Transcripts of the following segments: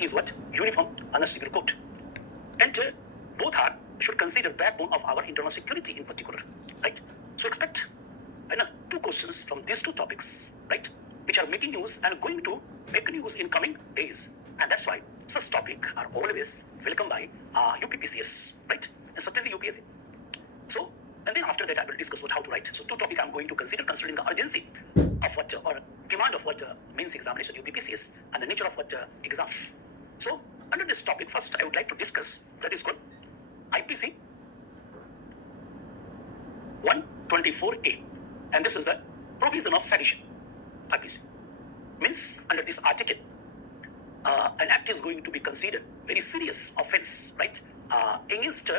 is what? Uniform under civil code. And both are should consider backbone of our internal security in particular, right? So expect two questions from these two topics, right, which are making news and going to make news in coming days. And that's why such topics are always welcomed by UPPCS, right, and certainly UPSC. So, and then after that I will discuss what how to write. So two topics I'm going to consider considering the urgency of what or demand of what means examination UPPCS and the nature of what exam. So under this topic, first I would like to discuss that is called IPC 124A, and this is the provision of sedition. IPC means under this article, an act is going to be considered very serious offense, right, against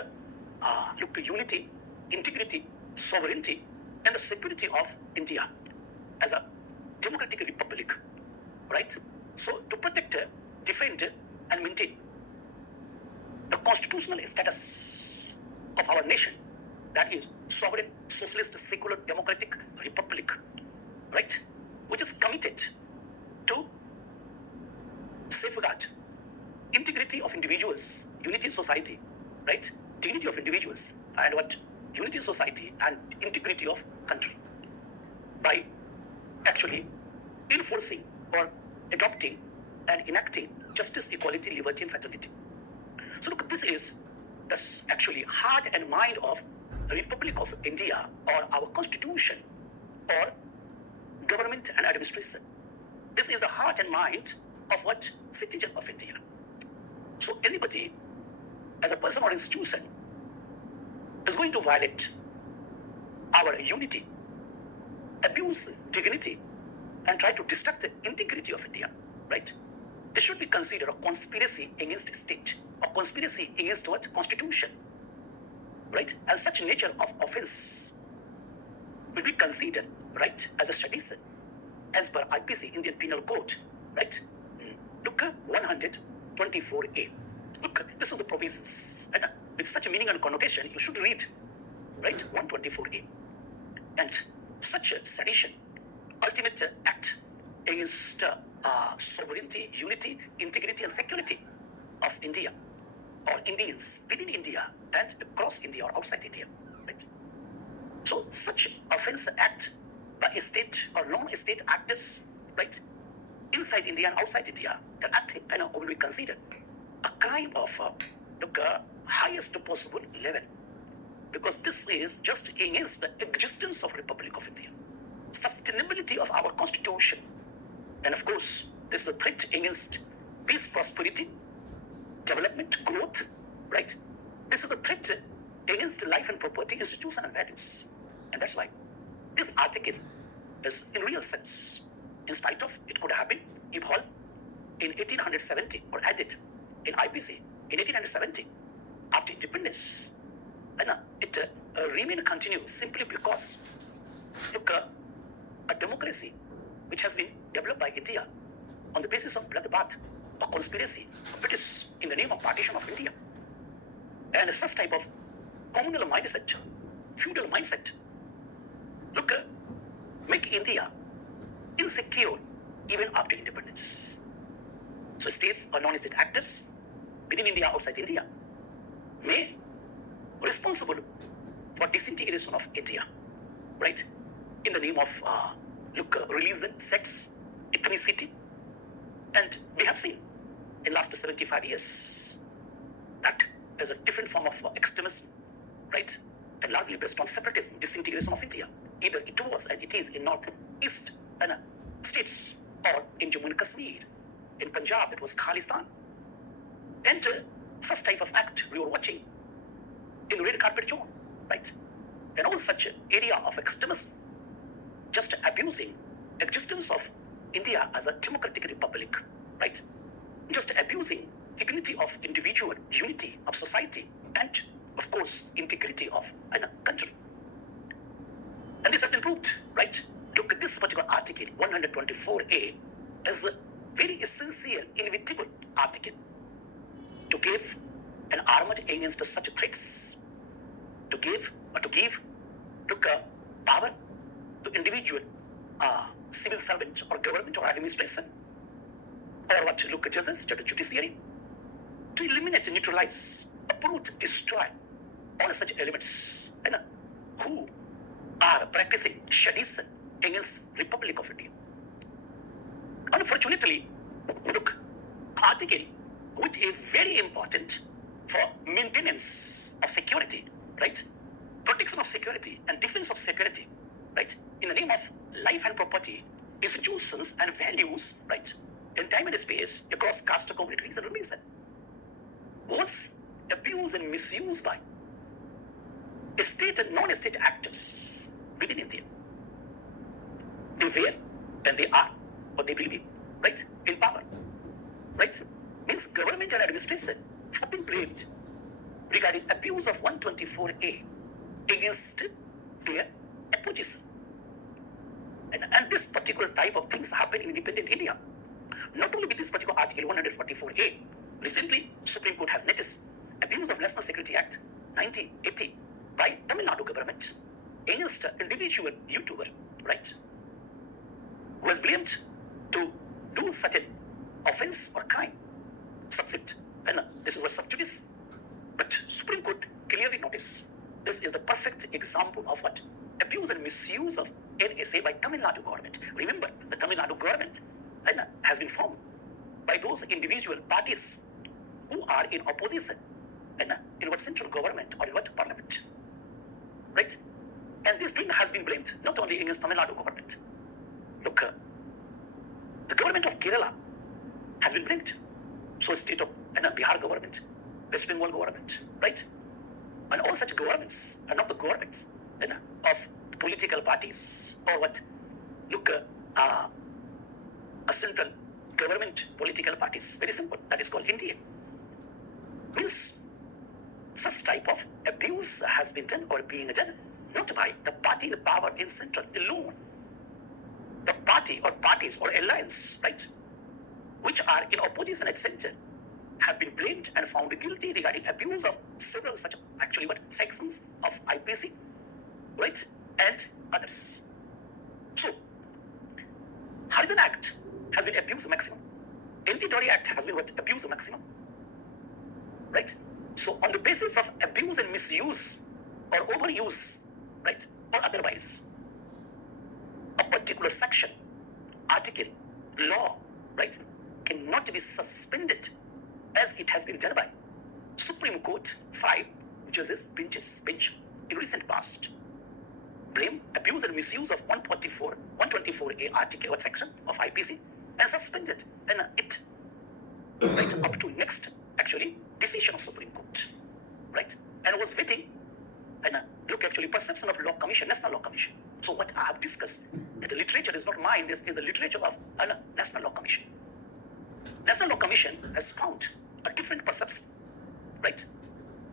unity, integrity, sovereignty, and the security of India as a democratic republic, right? So to protect, defend, and maintain the constitutional status of our nation, that is sovereign, socialist, secular, democratic republic, right, which is committed to safeguard integrity of individuals, unity in society, right, dignity of individuals, and what unity in society and integrity of country by actually enforcing or adopting and enacting justice, equality, liberty, and fraternity. So look, this is the actually heart and mind of the Republic of India, or our constitution, or government and administration. This is the heart and mind of what citizen of India. So anybody, as a person or institution, is going to violate our unity, abuse dignity, and try to destruct the integrity of India, right? This should be considered a conspiracy against state, a conspiracy against what? Constitution, right? And such nature of offense will be considered, right, as a sedition as per IPC, Indian Penal Code, right? Look, 124A. Look, this is the provisions. And with such a meaning and connotation, you should read, right, 124A. And such a sedition, ultimate act against sovereignty, unity, integrity, and security of India, or Indians within India and across India or outside India, right? So such offense act by state or non-state actors, right, inside India and outside India, they're acting will be considered a crime of highest possible level, because this is just against the existence of Republic of India, sustainability of our constitution, and of course this is a threat against peace, prosperity, development, growth, right? This is a threat against life and property, institution, and values. And that's why this article is in real sense, in spite of it could have been evolved in 1870 or added in IPC in 1870 after independence, and it remained continuous simply because look, a democracy which has been developed by India on the basis of bloodbath, a conspiracy of British in the name of partition of India, and such type of communal mindset, feudal mindset, look, make India insecure even after independence. So states or non-state actors within India, outside India, may responsible for disintegration of India, right, in the name of religion, sex, ethnicity. And we have seen in last 75 years that is a different form of extremism, right, and largely based on separatism, disintegration of India. Either it was and it is in northeast states, or in Jammu and Kashmir, in Punjab, that was Khalistan. And such type of act we were watching in red carpet zone, right? And all such area of extremism, just abusing existence of India as a democratic republic, right? Just abusing dignity of individual, unity of society, and of course integrity of a country. And this has been proved, right? Look at this particular article, 124A, is a very essential, inevitable article to give an armament against such threats, to give look, power to individual civil servant or government or administration or what, look, judges, judiciary, to eliminate, neutralize, uproot, destroy all such elements, and who are practicing sedition against Republic of India. Unfortunately, look, article which is very important for maintenance of security, right? Protection of security and defense of security, right? In the name of life and property, institutions and values, right? In time and space, across caste, communities and religion, was abused and misused by state and non-state actors within India. They were and they are, or they will be, right, in power, right? Means government and administration have been blamed regarding abuse of 124A against their opposition. And this particular type of things happen in independent India. Not only with this particular article 144A, recently Supreme Court has noticed abuse of National Security Act 1980 by Tamil Nadu government against an individual YouTuber, right, who was blamed to do such an offense or crime, subject, and this is what sub judice. But Supreme Court clearly noticed this is the perfect example of what abuse and misuse of NSA by Tamil Nadu government. Remember, the Tamil Nadu government has been formed by those individual parties who are in opposition in what central government or in what parliament, right? And this thing has been blamed not only against Tamil Nadu government. Look, the government of Kerala has been blamed. So state of Bihar government, West Bengal government, right? And all such governments are not the governments of political parties or what, look, a central government political parties. Very simple. That is called NDA. Means such type of abuse has been done or being done not by the party in power in central alone. The party or parties or alliance, right, which are in opposition at center, have been blamed and found guilty regarding abuse of several such actually what sections of IPC, right, and others. So, Harijan Act has been abused maximum. Anti-Dowry Act has been what, abused maximum, right? So, on the basis of abuse and misuse or overuse, right, or otherwise, a particular section, article, law, right, cannot be suspended as it has been done by Supreme Court 5 judges bench in recent past. Blame abuse and misuse of 124A article or section of IPC and suspended it, right, up to next actually decision of Supreme Court, right, and was waiting look, actually perception of law commission, National Law Commission. So what I have discussed, that the literature is not mine, this is the literature of National Law Commission. National Law Commission has found a different perception, right,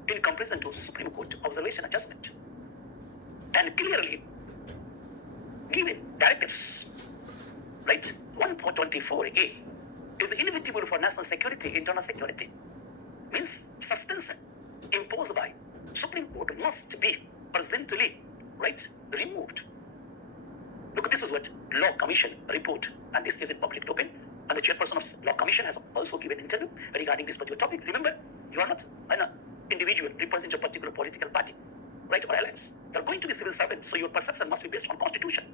in comparison to Supreme Court observation and judgment, and clearly given directives, right. 124A is inevitable for national security, internal security. Means suspension imposed by Supreme Court must be urgently, right, removed. Look, this is what Law Commission report, and this is in public domain. And the chairperson of Law Commission has also given an interview regarding this particular topic. Remember, you are not an individual representing a particular political party, right, or alliance. You are going to be civil servant, so your perception must be based on Constitution,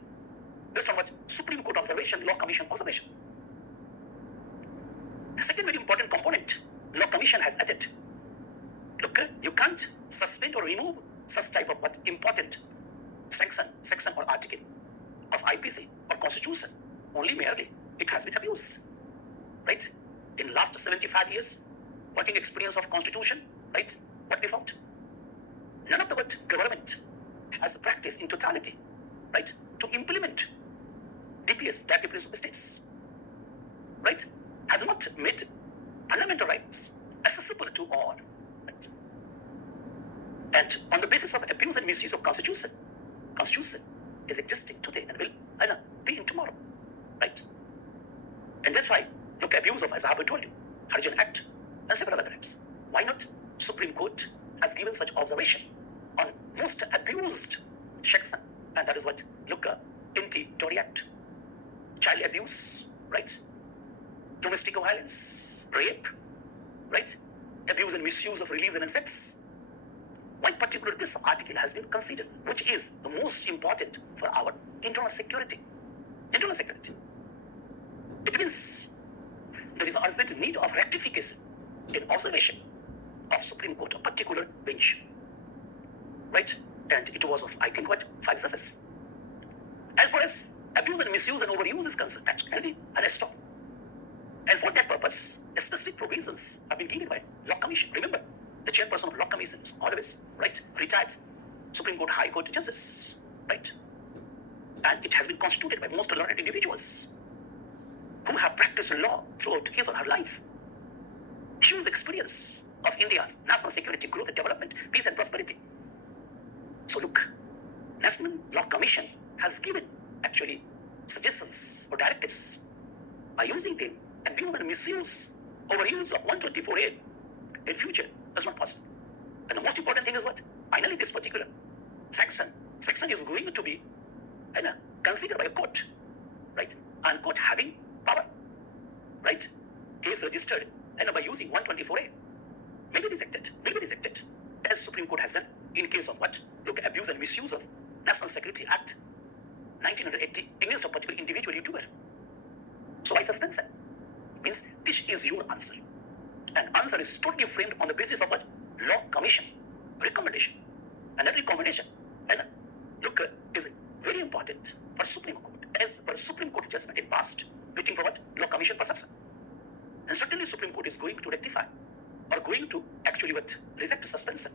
based on what Supreme Court observation, Law Commission observation. The second very important component Law Commission has added. Look, you can't suspend or remove such type of what important section or article of IPC or Constitution only merely it has been abused, right? In last 75 years, working experience of Constitution, right? What we found? None of the what government has practiced in totality, right, to implement DPS, Directive Principal States, right, has not made fundamental rights accessible to all, right? And on the basis of abuse and misuse of Constitution is existing today and will be in tomorrow, right? And that's why, look, abuse of, as I have told you, Harijan Act and several other acts. Why not? Supreme Court has given such observation on most abused section, and that is what, look, Anti-Dowry Act, child abuse, right, domestic violence, rape, right? Abuse and misuse of religion and sex. Why particularly this article has been considered, which is the most important for our internal security. Internal security. It means there is urgent need of rectification in observation of Supreme Court, a particular bench, right? And it was of, I think, what, 5 success. As far as abuse and misuse and overuse is concerned, that can be unstopped. And for that purpose, specific provisions have been given by Law Commission. Remember, the chairperson of Law Commission is always, right, retired Supreme Court, High Court justice, right? And it has been constituted by most learned individuals who have practiced law throughout his or her life. Huge experience of India's national security, growth and development, peace and prosperity. So look, National Law Commission has given actually suggestions or directives by using the abuse and misuse, overuse of 124A in future is not possible. And the most important thing is what? Finally, this particular section is going to be considered by a court, right? And court having power, right? Case registered and by using 124A may be rejected, as Supreme Court has done in case of what? Look, abuse and misuse of National Security Act 1980 against a particular individual YouTuber. So I suspend that. Means this is your answer. And answer is totally framed on the basis of what? Law Commission recommendation. And that recommendation, look, is very important for Supreme Court. As per Supreme Court judgment in past, waiting for what? Law Commission perception. And certainly Supreme Court is going to rectify or going to actually what? Reject the suspension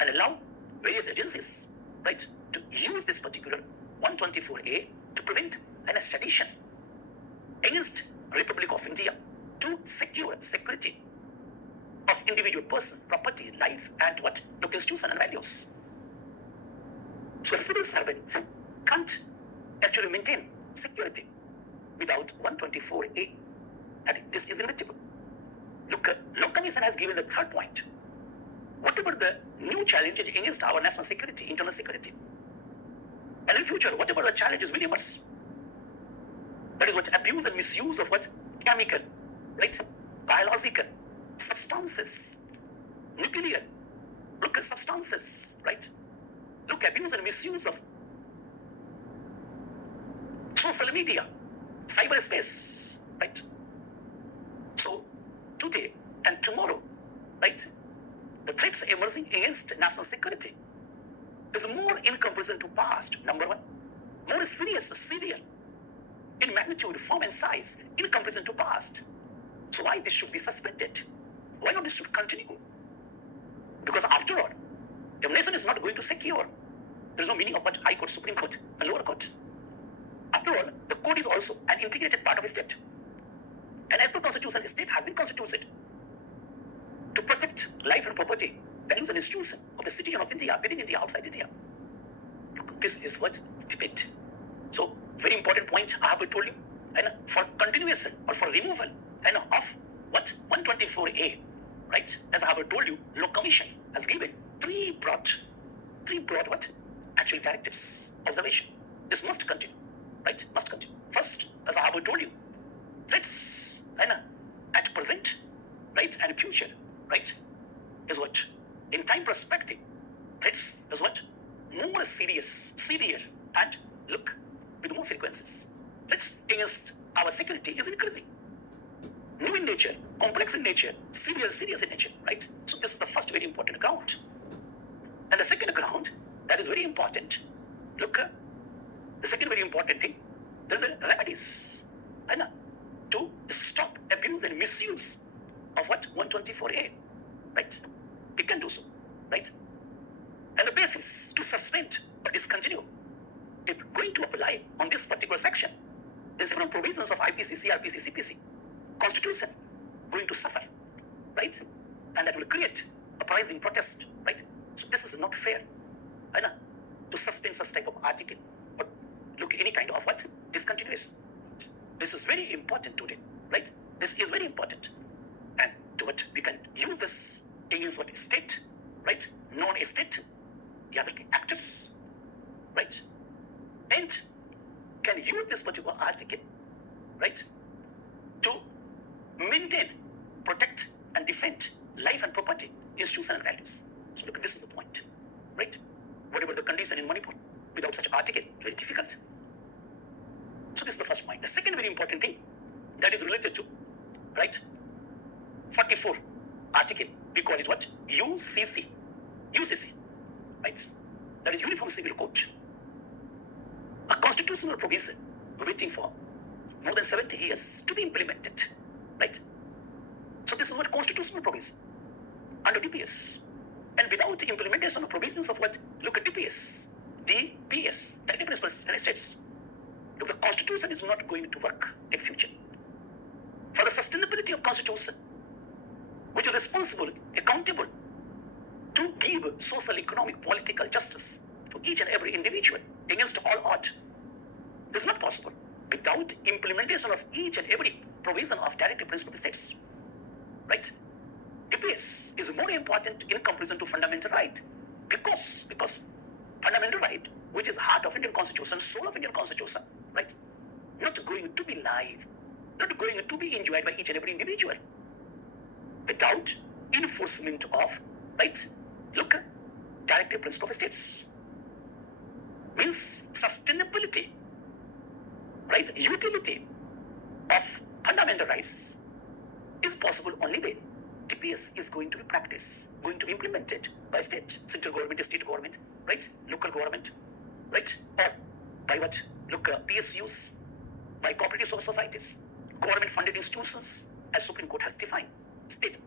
and allow various agencies, right, to use this particular 124A to prevent a sedition against Republic of India to secure security of individual person, property, life, and what? Look, institution and values. So a civil servant can't actually maintain security without 124A. And this is inevitable. Look, Law Commission has given the third point. Whatever the new challenges against our national security, internal security, and in future, whatever the challenges will emerge, that is what? Abuse and misuse of what? Chemical, right? Biological substances, nuclear, look, substances, right? Look, abuse and misuse of social media, cyberspace, right? So today and tomorrow, right, the threats emerging against national security is more in comparison to past, number one, more serious, severe in magnitude, form and size in comparison to past. So why this should be suspended? Why not this should continue? Because after all, a nation is not going to secure. There is no meaning of what? High Court, Supreme Court, and lower court. After all, the court is also an integrated part of a state. And as per Constitution, a state has been constituted to protect life and property, values and institution of the citizen of India, within India, outside India. Look, this is what debate. So, very important point I have told you. And for continuation or for removal of what? 124A, right? As I have told you, Law Commission has given three broad what? Actual directives, observation. This must continue, right? Must continue. First, as I have told you, threats at present, right, and future, right, is what? In time perspective, threats is what? More serious, severe, and look, with more frequencies. Threats against our security is increasing. New in nature, complex in nature, severe, serious in nature, right? So this is the first very important ground. And the second ground, that is very important. Look, the second very important thing, there's a remedies to stop abuse and misuse of what? 124A, right? We can do so, right? And the basis to suspend or discontinue, if going to apply on this particular section, there's several provisions of IPC, CRPC, CPC, Constitution going to suffer, right? And that will create uprising, protest, right? So this is not fair, to suspend such type of article or look any kind of what? Discontinuation. This is very important today, right? This is very important. And to what? We can use this against what? State, right? Non-state, the other actors, right? And can use this particular article, right, to maintain, protect, and defend life and property, institution and values. So look, this is the point, right? Whatever the condition in Manipur, without such article, very difficult. So this is the first point. The second very important thing that is related to, right, 44 article, we call it what? UCC. UCC, right? That is Uniform Civil Code. A constitutional provision waiting for more than 70 years to be implemented, right? So this is what constitutional provision under DPS. And without the implementation of provisions of what? Look at DPS, Directive Principles of United States. Look, the constitution is not going to work in future. For the sustainability of constitution, which is responsible, accountable to give social, economic, political justice to each and every individual against all odds, is not possible without implementation of each and every provision of Directive Principles of States, right? DPS is more important in comparison to fundamental right because fundamental right, which is heart of Indian Constitution, soul of Indian Constitution, right? Not going to be live, not going to be enjoyed by each and every individual without enforcement of, right? Look, Directive Principles of States means sustainability, right? Utility of fundamental rights is possible only when DPS is going to be practiced, going to be implemented by state, central government, state government, right? Local government, right? Or by what? Look, PSUs, by cooperative societies, government funded institutions, as Supreme Court has defined, state,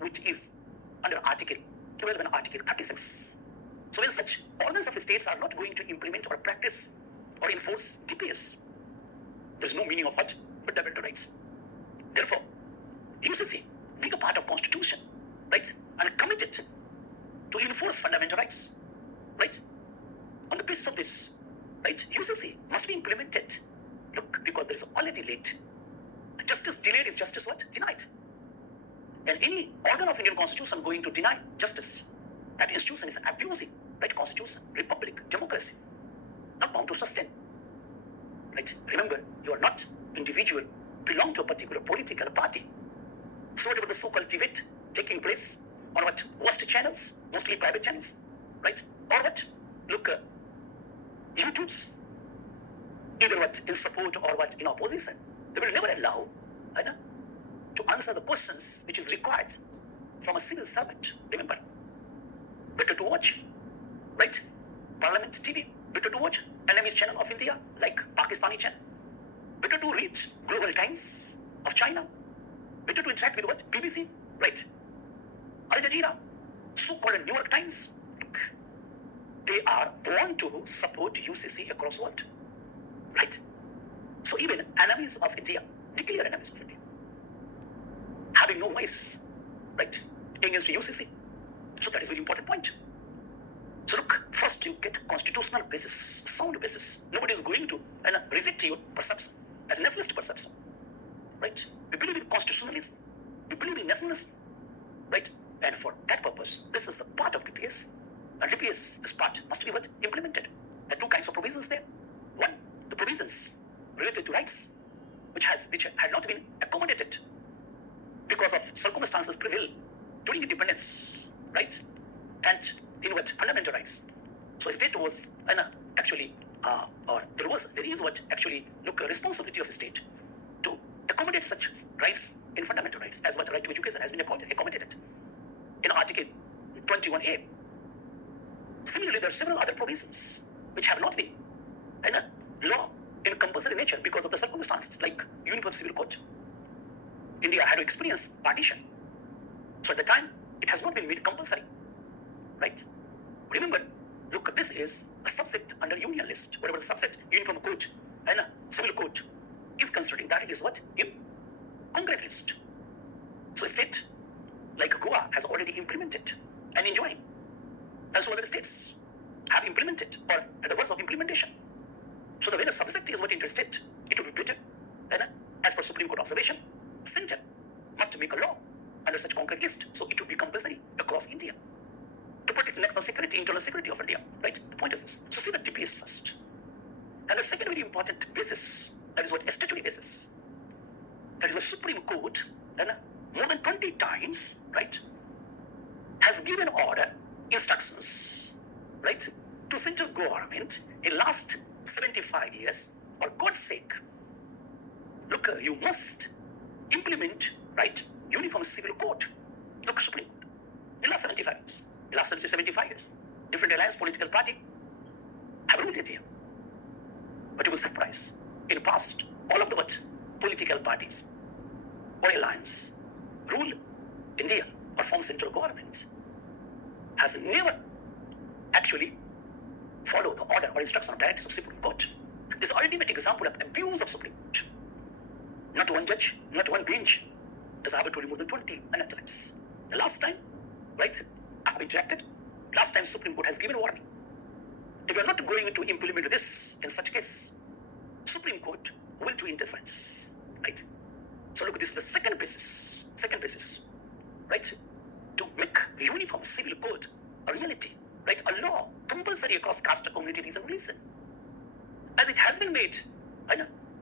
which is under Article 12 and Article 36. So when such organs of the states are not going to implement or practice or enforce DPS, there's no meaning of what? Fundamental rights. Therefore, UCC, being a part of Constitution, right, and committed to enforce fundamental rights, right? On the basis of this, right, UCC must be implemented. Look, because there is already late. Justice delayed is justice what? Denied. And any organ of Indian Constitution going to deny justice, that institution is abusing, right? Constitution, republic, democracy, not bound to sustain, right? Remember, you are not individual, belong to a particular political party. So whatever the so-called debate taking place on what? Worst channels, mostly private channels, right? Or what? Look, YouTubes, either what? In support or what? In opposition. They will never allow to answer the questions which is required from a civil servant. Remember, better to watch, right? Parliament TV, better to watch enemies channel of India, like Pakistani channel. Better to read Global Times of China. Better to interact with what? BBC, right? Al Jazeera, so-called New York Times. They are born to support UCC across the world, right? So even enemies of India, declare enemies of India, having no voice, right, against UCC. So that is a very important point. So look, first you get constitutional basis, sound basis. Nobody is going to reject your perception, that nationalist perception, right? We believe in constitutionalism, we believe in nationalism, right? And for that purpose, this is the part of DPS. And DPS, this part must be what? Implemented. There are two kinds of provisions there. One, the provisions related to rights, which had not been accommodated because of circumstances prevail during independence, right? And in what? Fundamental rights. So state was actually, there is what actually, look, a responsibility of a state to accommodate such rights in fundamental rights, as what right to education has been accommodated in Article 21A. Similarly, there are several other provisions which have not been law in compulsory nature because of the circumstances, like Uniform Civil Code. India had to experience partition. So at the time, it has not been made compulsory, right? Remember, look, this is a subject under Union list, whatever the subject, Uniform Code and Civil Code is considering, that is what? In concrete list. So a state like Goa has already implemented and enjoying. And so other states have implemented or at the words of implementation. So the way the subject is what interested, it will be better. And as per Supreme Court observation, center must make a law under such concrete list. So it will be compulsory across India to protect national security, internal security of India, right? The point is this. So see the DPS first. And the second very important basis, that is what? Statutory basis. That is the Supreme Court and more than 20 times, right, has given order, instructions, right, to central government in last 75 years, for God's sake, look, you must implement, right, uniform civil code. Look, Supreme Court, in last 75 years, different alliance political party have ruled India. But you will surprise, in the past, all of the what political parties or alliance rule India or form central government has never actually followed the order or instruction of directives of Supreme Court. This is ultimate example of abuse of Supreme Court. Not one judge, not one bench, as I have told you more than 20 times. The last time, right, I have interacted. Last time Supreme Court has given warning. If you are not going to implement this, in such case, Supreme Court will do interference, right? So look, this is the second basis, right, to make uniform civil code a reality, right, a law compulsory across caste, communities and religion, as it has been made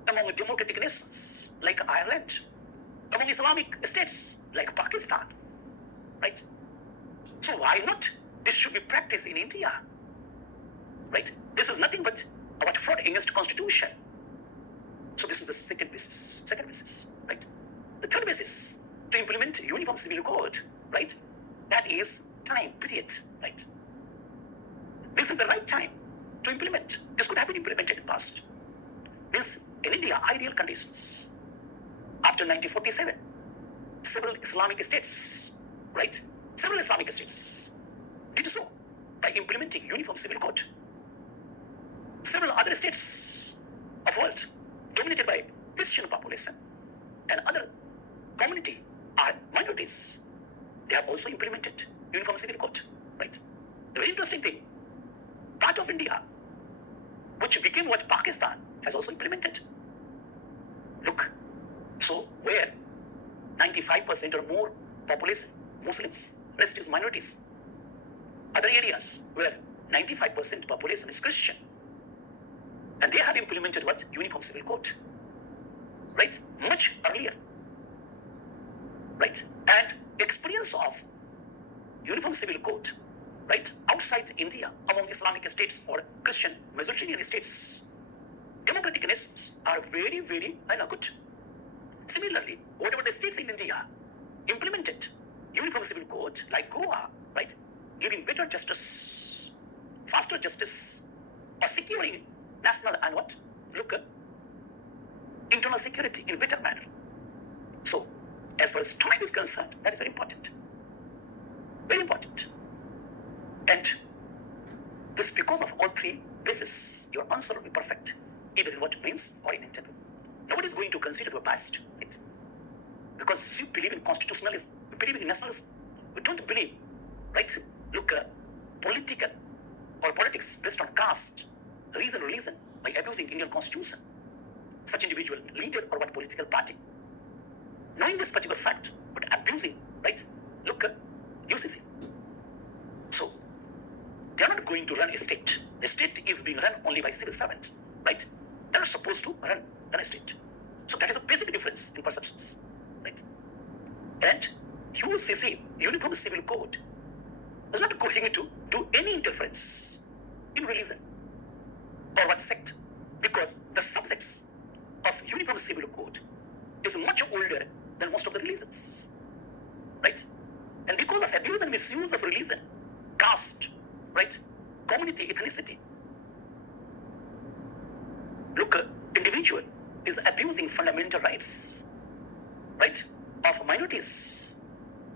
among democratic nations like Ireland, among Islamic states like Pakistan, right? So why not this should be practiced in India, right? This is nothing but about fraud against constitution. So this is the second basis, right? The third basis to implement uniform civil code, right, that is time period, right? This is the right time to implement. This could have been implemented in the past. This, in India, ideal conditions. After 1947, several Islamic states, right, did so by implementing uniform civil code. Several other states of world dominated by Christian population and other community are minorities, they have also implemented uniform civil code, right? The very interesting thing, part of India, which became what Pakistan has also implemented. Look, so where 95% or more population Muslims, rest is minorities. Other areas where 95% population is Christian, and they have implemented what? Uniform civil code, right? Much earlier, right? And experience of uniform civil code, right, outside India, among Islamic states or Christian Muslim states, democratic nations are very, very good. Similarly, whatever the states in India implemented uniform civil code, like Goa, right, giving better justice, faster justice, or securing national and what? Look, internal security in better manner. So, as far as time is concerned, that is very important. Very important. And this, because of all three bases, your answer will be perfect, either in what means or in interview. Nobody is going to consider you biased, right? Because you believe in constitutionalism, you believe in nationalism. We don't believe, right? Look, political or politics based on caste, religion, by abusing Indian constitution, such individual leader or what political party, knowing this particular fact, but abusing, right? Look, UCC. So, they are not going to run a state. The state is being run only by civil servants, right? They are supposed to run a state. So that is a basic difference in perceptions, right? And UCC, Uniform Civil Code, is not going to do any interference in religion or what sect, because the subjects of Uniform Civil Code is much older than most of the religions, right? And because of abuse and misuse of religion, caste, right, community, ethnicity, look, individual is abusing fundamental rights, right, of minorities,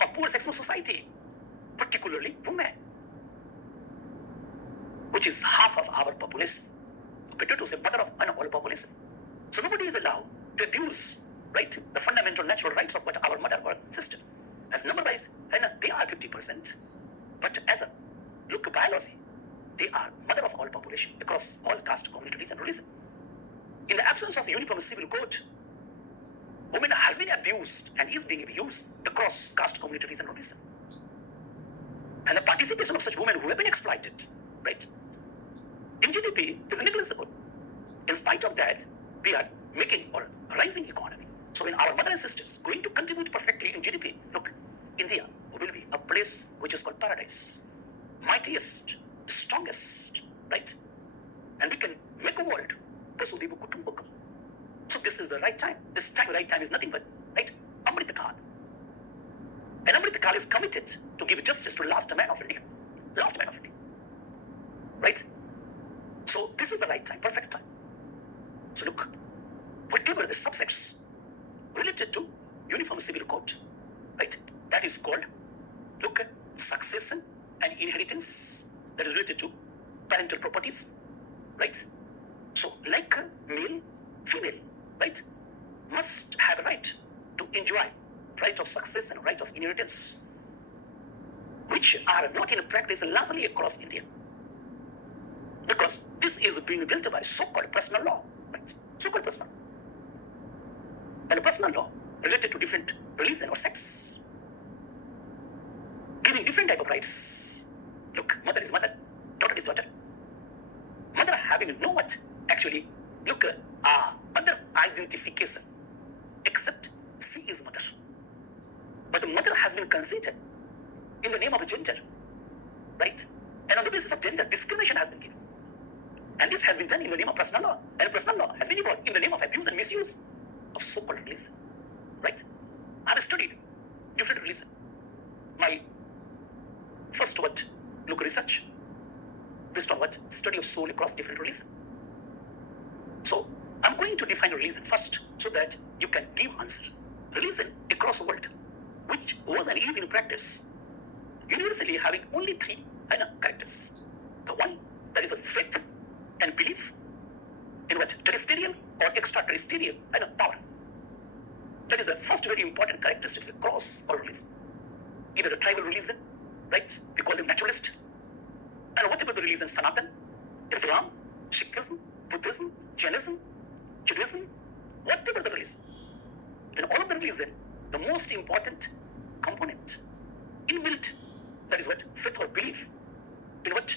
of poor sectional society, particularly women, which is half of our population, better to say mother of all population. So nobody is allowed to abuse, right, the fundamental natural rights of what our mother or sister. As number wise, they are 50%, but as a look biology, they are mother of all population across all caste, communities and religion. In the absence of uniform civil code, women has been abused and is being abused across caste, communities and religion. And the participation of such women who have been exploited, right, in GDP is negligible. In spite of that, we are making a rising economy. So when our mother and sisters going to contribute perfectly in GDP, look, India will be a place which is called paradise, mightiest, strongest, right? And we can make a world. So this is the right time. This time, right time is nothing but, right, Amrit Kal. And Amrit Kal is committed to give justice to the last man of India. Last man of India. Right? So this is the right time, perfect time. So look, whatever the subjects related to Uniform Civil Code, right, that is called, look, succession and inheritance, that is related to parental properties, right? So like male, female, right, must have a right to enjoy right of succession, right of inheritance, which are not in practice largely across India. Because this is being dealt by so-called personal law, right? So-called personal. And a personal law related to different religion or sex, giving different type of rights. Look, mother is mother, daughter is daughter. Mother having no what? Actually, look, other identification, except she is mother. But the mother has been considered in the name of gender, right? And on the basis of gender, discrimination has been given. And this has been done in the name of personal law. And personal law has been evolved in the name of abuse and misuse of so-called religion, right? I have studied different religion. My first what? Look, research based on what? Study of soul across different religion. So I'm going to define religion first so that you can give answer. Religion across the world, which was and is in practice, universally having only three characters. The one that is a faith and belief in what? Terrestrial or extraterrestrial power. That is the first very important characteristics across all religion. Either the tribal religion, right? We call them naturalist. And whatever the religion, Sanatan, Islam, Sikhism, Buddhism, Jainism, Judaism, whatever the religion. In all of the religion, the most important component inbuilt, that is what? Faith or belief in what?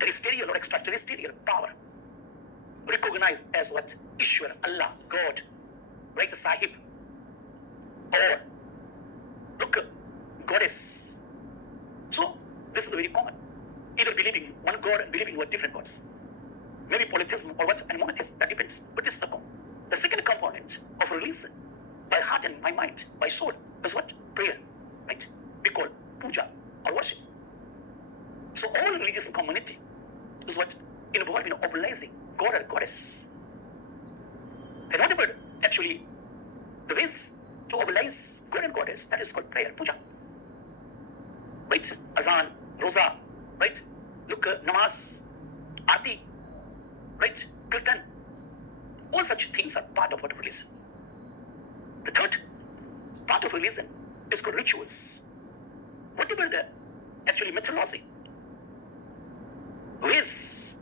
Terrestrial or extraterrestrial power, recognized as what? Ishwar, Allah, God, right? Sahib, or look, goddess. So this is very common. Either believing one God and believing what? Different gods. Maybe polytheism or what? And monotheism, that depends. But this is the common. The second component of religion, by heart and by mind, by soul, is what? Prayer, right? We call puja or worship. So all religious community is what? Involved in obliging God or goddess. And whatever actually the ways to oblige God and goddess, that is called prayer, puja. Right? Azan, Roza, right? Look, namaz, aarti, right? Kirtan. All such things are part of what religion. The third part of religion is called rituals. Whatever the actually methodology, ways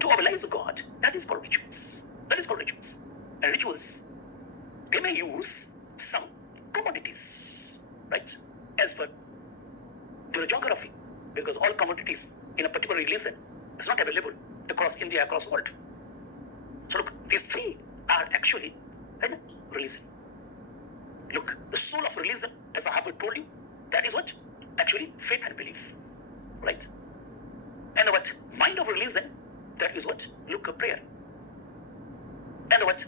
to oblige God, that is called rituals. That is called rituals. And rituals, they may use some commodities, right? As per their geography, because all commodities in a particular religion is not available across India, across world. So look, these three are actually religion. Look, the soul of religion, as I have told you, that is what? Actually faith and belief, right? And what? Mind of religion, that is what? Look, prayer. And what?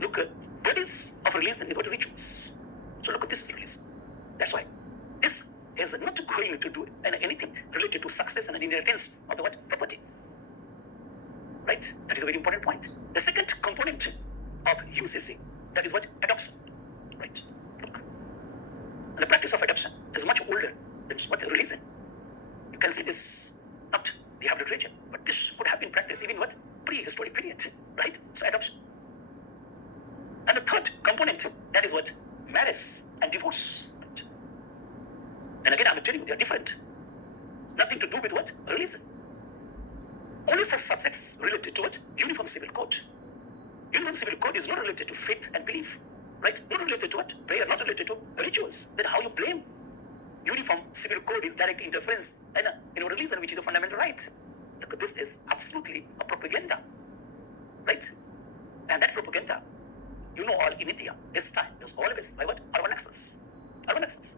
Look, bodies of religion is what? Rituals. So look, this is religion. That's why this is not going to do anything related to success and inheritance of the what? Property. Right? That is a very important point. The second component of UCC, that is what? Adoption. Right? Look. And the practice of adoption is much older than what? Religion. You can see this, not we have literature, but this would have been practiced even what? Prehistoric period. Right? So adoption. And the third component, that is what? Marriage and divorce. Right? And again, I'm telling you, they are different. Nothing to do with what? Religion. Only such subjects related to what? Uniform Civil Code. Uniform Civil Code is not related to faith and belief, right? Not related to what? Prayer, not related to rituals. Then how you blame? Uniform Civil Code is direct interference in a religion, which is a fundamental right. Look, this is absolutely a propaganda, right? And that propaganda, you know all in India, this time it was always by what? Urban access. Urban access.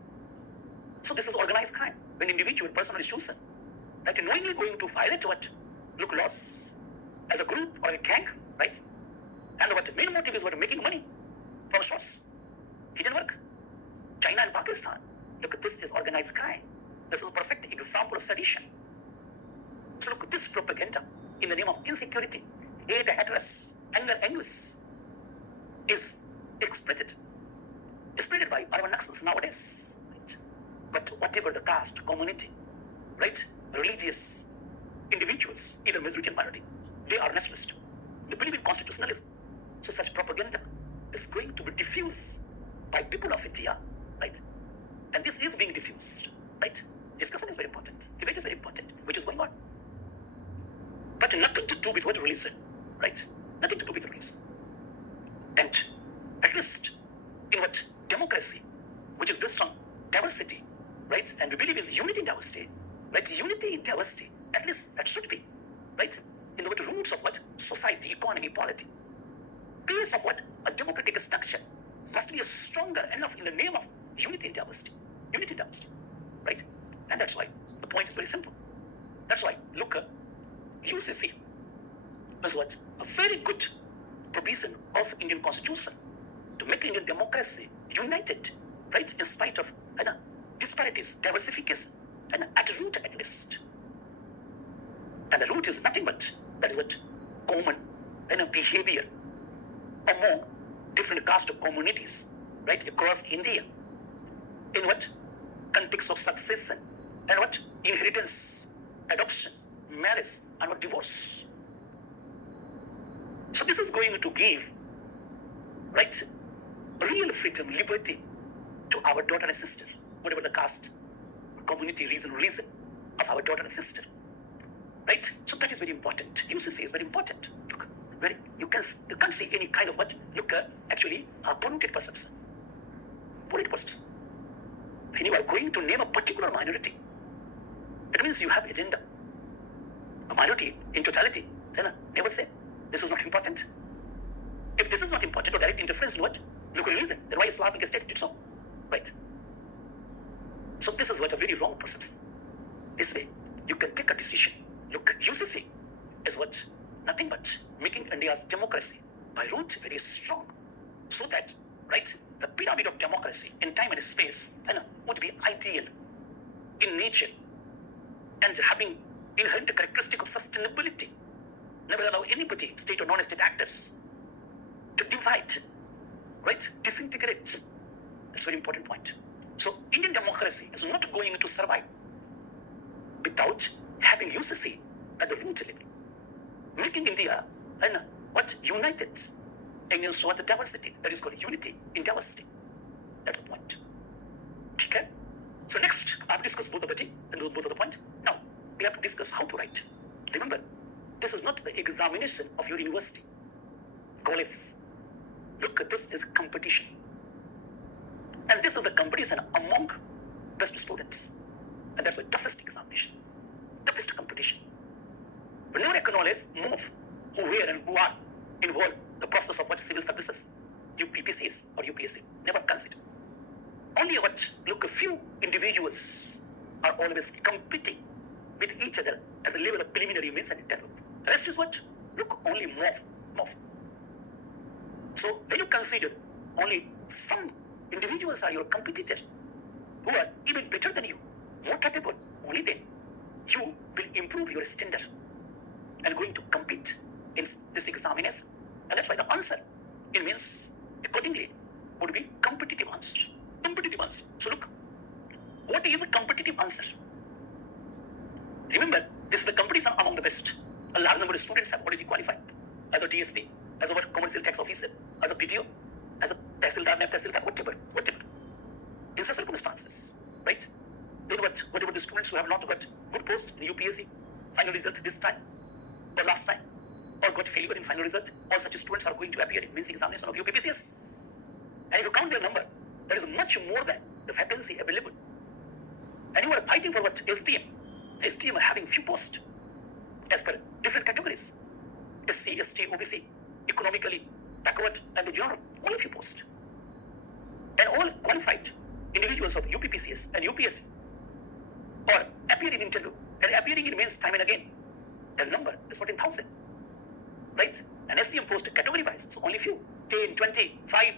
So this is organized crime. When individual person is chosen, that knowingly going to violate what? Look, laws as a group or a gang, right? And what main motive is what? Making money from source. Hidden work. China and Pakistan. Look, this is organized crime. This is a perfect example of sedition. So look, this propaganda in the name of insecurity, hate, hatred, anger, anguish is spreaded by urban access nowadays. Right? But whatever the caste, community, right, religious individuals, either majority or minority, they are nationalist. They believe in constitutionalism. So such propaganda is going to be diffused by people of India, right? And this is being diffused, right? Discussion is very important. Debate is very important, which is going on. But nothing to do with what religion, right? Nothing to do with religion. And at least in what democracy, which is based on diversity, right? And we believe is unity in diversity, right? Unity in diversity, at least that should be, right? In the what roots of what? Society, economy, polity. Base of what? A democratic structure must be stronger enough in the name of unity in diversity. Unity in diversity, right? And that's why the point is very simple. That's why look, UCC is what? A very good provision of Indian Constitution to make Indian democracy united, right? In spite of disparities, diversification, and at root at least. And the root is nothing but that is what common behavior among different caste of communities, right, across India. In what context of succession and what inheritance, adoption, marriage, and what divorce. So this is going to give, right, real freedom, liberty to our daughter and sister, whatever the caste, community, religion of our daughter and sister, right? So that is very important. UCC is very important. Look, where you can't see any kind of what? Look, actually, polluted perception. Polluted perception. When you are going to name a particular minority, it means you have agenda. A minority in totality, never say this is not important. If this is not important or direct interference in what? Local religion, then why Islamic State did so? Right? So this is what a very wrong perception. This way, you can take a decision. Look, UCC is what? Nothing but making India's democracy by root very strong. So that, right, the pyramid of democracy in time and space would be ideal in nature and having inherent characteristic of sustainability. Never allow anybody, state or non-state actors, to divide, right, disintegrate. That's a very important point. So Indian democracy is not going to survive without having UCC at the root level, making India what united against what diversity. That is called unity in diversity. That's the point. Okay. So next, I've discussed both of the point. Now we have to discuss how to write. Remember, this is not the examination of your university, college. Look, this is a competition, and this is the competition among best students, and that's the toughest examination, toughest competition. We never acknowledge move who were and who are involved the process of what civil services, UPPCS or UPSC. Never consider. Only what look a few individuals are always competing with each other at the level of preliminary means and interval. The rest is what? Look, only move. So when you consider only some individuals are your competitor who are even better than you, more capable, only then you will improve your standard and going to compete in this examination. And that's why the answer, it means accordingly, would be competitive answer. Competitive answer. So look, what is a competitive answer? Remember, this is the competition among the best. A large number of students have already qualified as a DSP, as a commercial tax officer, as a PTO, as a Tehsildar, whatever. In such circumstances, right? Then whatever the students who have not got good post in UPSC, final result this time, or last time, or got failure in final result, all such students are going to appear in means examination of UPPCS. And if you count their number, there is much more than the vacancy available. And you are fighting for what? STM. STM are having few posts as per different categories. SC, ST, OBC, economically backward, and the general. only few posts. And all qualified individuals of UPPCS and UPSC or appear in interview and appearing in mains time and again, their number is not in thousand, right? And STM post category wise, so only few, 10, 20, 5.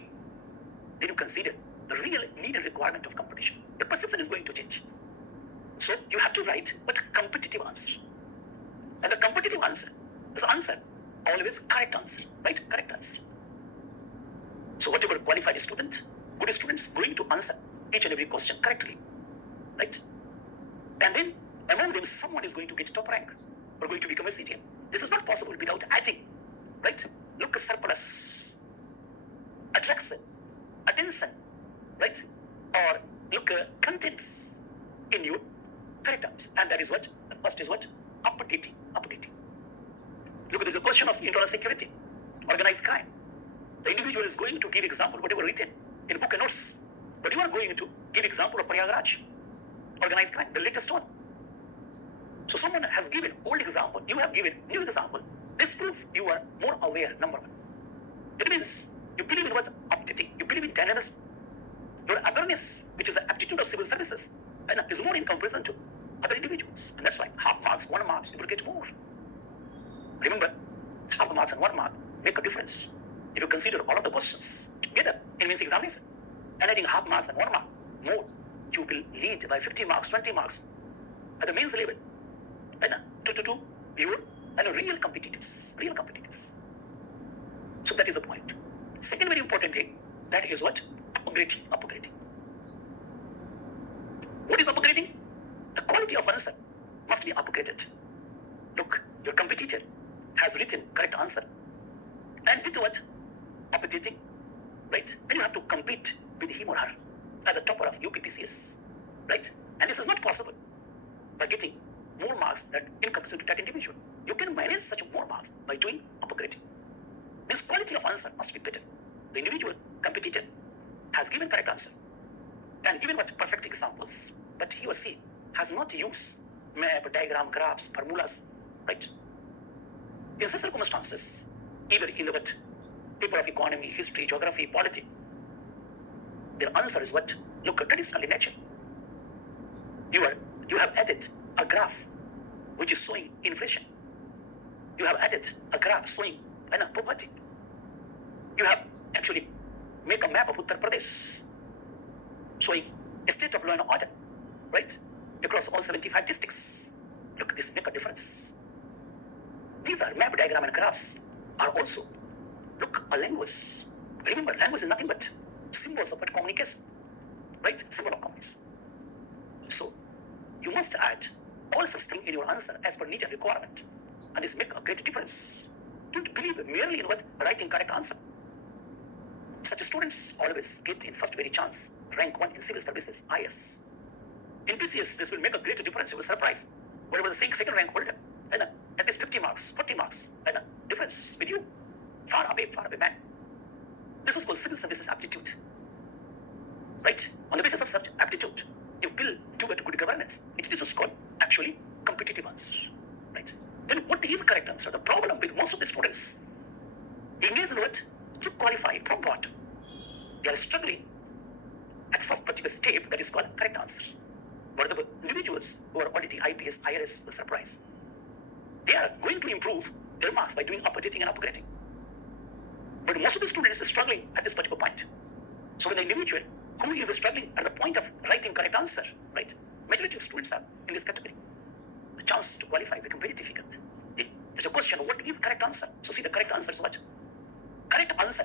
Then you consider the real need and requirement of competition. Your perception is going to change. So you have to write what competitive answer. And the competitive answer is answer, always correct answer, right? Correct answer. So whatever qualified student, good students going to answer each and every question correctly, right? And then among them, someone is going to get top rank or going to become a CTM. This is not possible without adding, right? Look, surplus, attraction, attention, right? Or look, contents in your correct answer. And that is what, the first is what? Updating. Look, there is a question of internal security, organized crime. The individual is going to give example, whatever written in book and notes. But you are going to give example of Prayagraj, organized crime, the latest one. So someone has given old example, you have given new example. This proves you are more aware, number one. It means you believe in what? Updating. You believe in dynamism. Your awareness, which is the aptitude of civil services, is more in comparison to other individuals. And that's why half marks, 1 marks, you will get more. Remember, half marks and 1 mark make a difference. If you consider all of the questions together in means examination, and adding half marks and 1 mark more, you will lead by 50 marks, 20 marks at the means level. And to your real competitors. So that is the point. Second very important thing, that is what? Upgrading. What is upgrading? The quality of answer must be upgraded. Look, your competitor has written correct answer and did what? Updating, right? And you have to compete with him or her as a topper of UPPCS, right? And this is not possible by getting more marks than in comparison to that individual. You can manage such more marks by doing upgrading. Means quality of answer must be better. The individual competitor has given correct answer and given what? Perfect examples, but he or she has not used map, diagram, graphs, formulas, right? In such circumstances, either in the what? Paper of economy, history, geography, politics, their answer is what? Look, traditional in nature. You have added a graph which is showing inflation. You have added a graph showing poverty. You have actually make a map of Uttar Pradesh showing a state of law and order, right? Across all 75 districts. Look, this make a difference. These are map, diagram, and graphs are also, look, a language. Remember, language is nothing but symbols of communication, right? Symbol of communication. So, you must add all such things in your answer as per need and requirement. And this make a great difference. Don't believe merely in what writing correct answer. Such students always get in first very chance, rank 1 in civil services, IS. In PCS, this will make a great difference. You will surprise. Whatever the second rank holder, at least 50 marks, 40 marks, difference with you. Far away, man. This is called civil services aptitude. Right? On the basis of such aptitude, you will do a good governance. It is called actually competitive answer. Right? Then what is correct answer? The problem with most of the students engage in what? To qualify from bottom. They are struggling at first particular step that is called correct answer. But the individuals who are already IPS, IRS will surprise. They are going to improve their marks by doing updating and upgrading. But most of the students are struggling at this particular point. So when the individual who is struggling at the point of writing correct answer, right? Majority of students are in this category. The chance to qualify become very difficult. There's a question, what is correct answer? So see, the correct answer is what? Correct answer,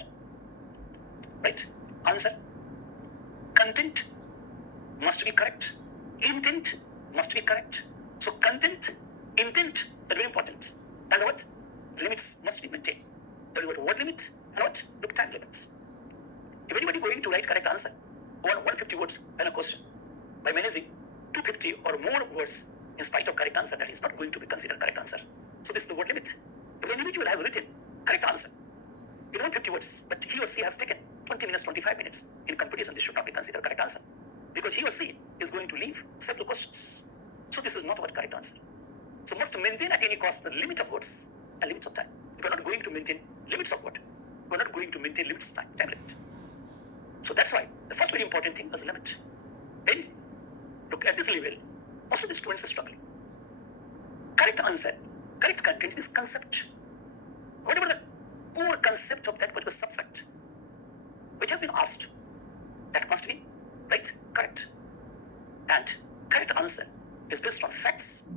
right? Answer. Content must be correct. Intent must be correct. So content, intent, that is very important. And what? Limits must be maintained. That is what word limit and what? Look, time limits. If anybody going to write correct answer, 150 words in a question, by managing 250 or more words in spite of correct answer, that is not going to be considered correct answer. So this is the word limit. If the individual has written correct answer in 150 words, but he or she has taken 20 minutes, 25 minutes in competition, this should not be considered correct answer. Because he or she is going to leave several questions. So this is not what correct answer. So must maintain at any cost the limit of words and limits of time. If you are not going to maintain limits of word we're not going to maintain limits, time limit. So that's why the first very important thing is a limit. Then look at this level. Most of the students are struggling. Correct answer, correct content is concept. Whatever the core concept of that particular subject which has been asked, that must be right, correct. And correct answer is based on facts,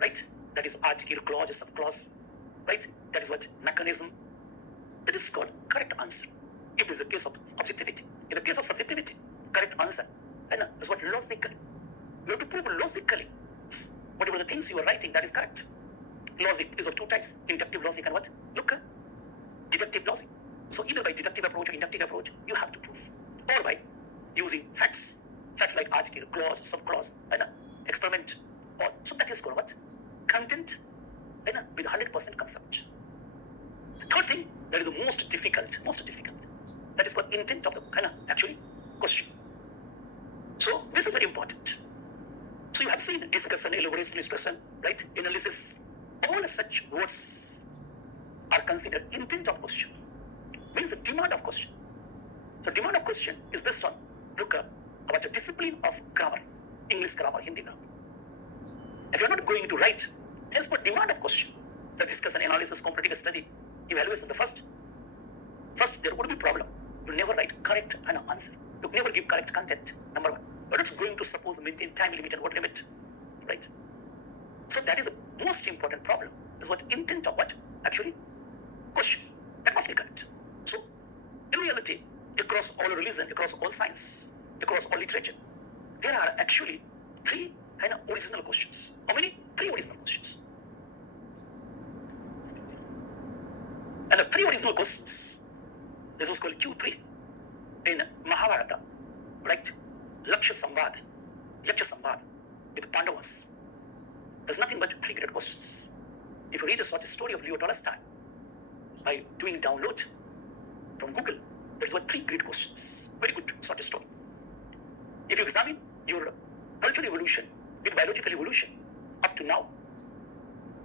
right? That is article, clause, subclause, right? That is what mechanism. That is called correct answer. If there is a case of objectivity, in the case of subjectivity, correct answer, and is what logically. You have to prove logically whatever the things you are writing, that is correct. Logic is of two types: inductive logic and what? Look, deductive logic. So either by deductive approach or inductive approach, you have to prove, or by using facts like article, clause, subclause, and experiment. Or so that is called what? Content, and with 100% concept. Third thing that is the most difficult. That is what intent of the actually question. So this is very important. So you have seen discussion, elaboration, expression, right? Analysis. All such words are considered intent of question. Means the demand of question. So demand of question is based on about the discipline of grammar, English grammar, Hindi grammar. If you're not going to write as per demand of question, the discussion, analysis, comparative study, evaluation, the first there would be problem. You never write correct answer. You never give correct content. Number one. But it's going to suppose maintain time limit and what limit, right? So that is the most important problem. Is what intent of what actually question. That must be correct. So in reality, across all religion, across all science, across all literature, there are actually three original questions. How many? Three original questions. And the three original questions, this is called Q3 in Mahabharata, right? Yaksha Samvad with Pandavas. There's nothing but three great questions. If you read a short story of Leo Tolstoy by doing download from Google, there's what three great questions. Very good short story. If you examine your cultural evolution with biological evolution up to now,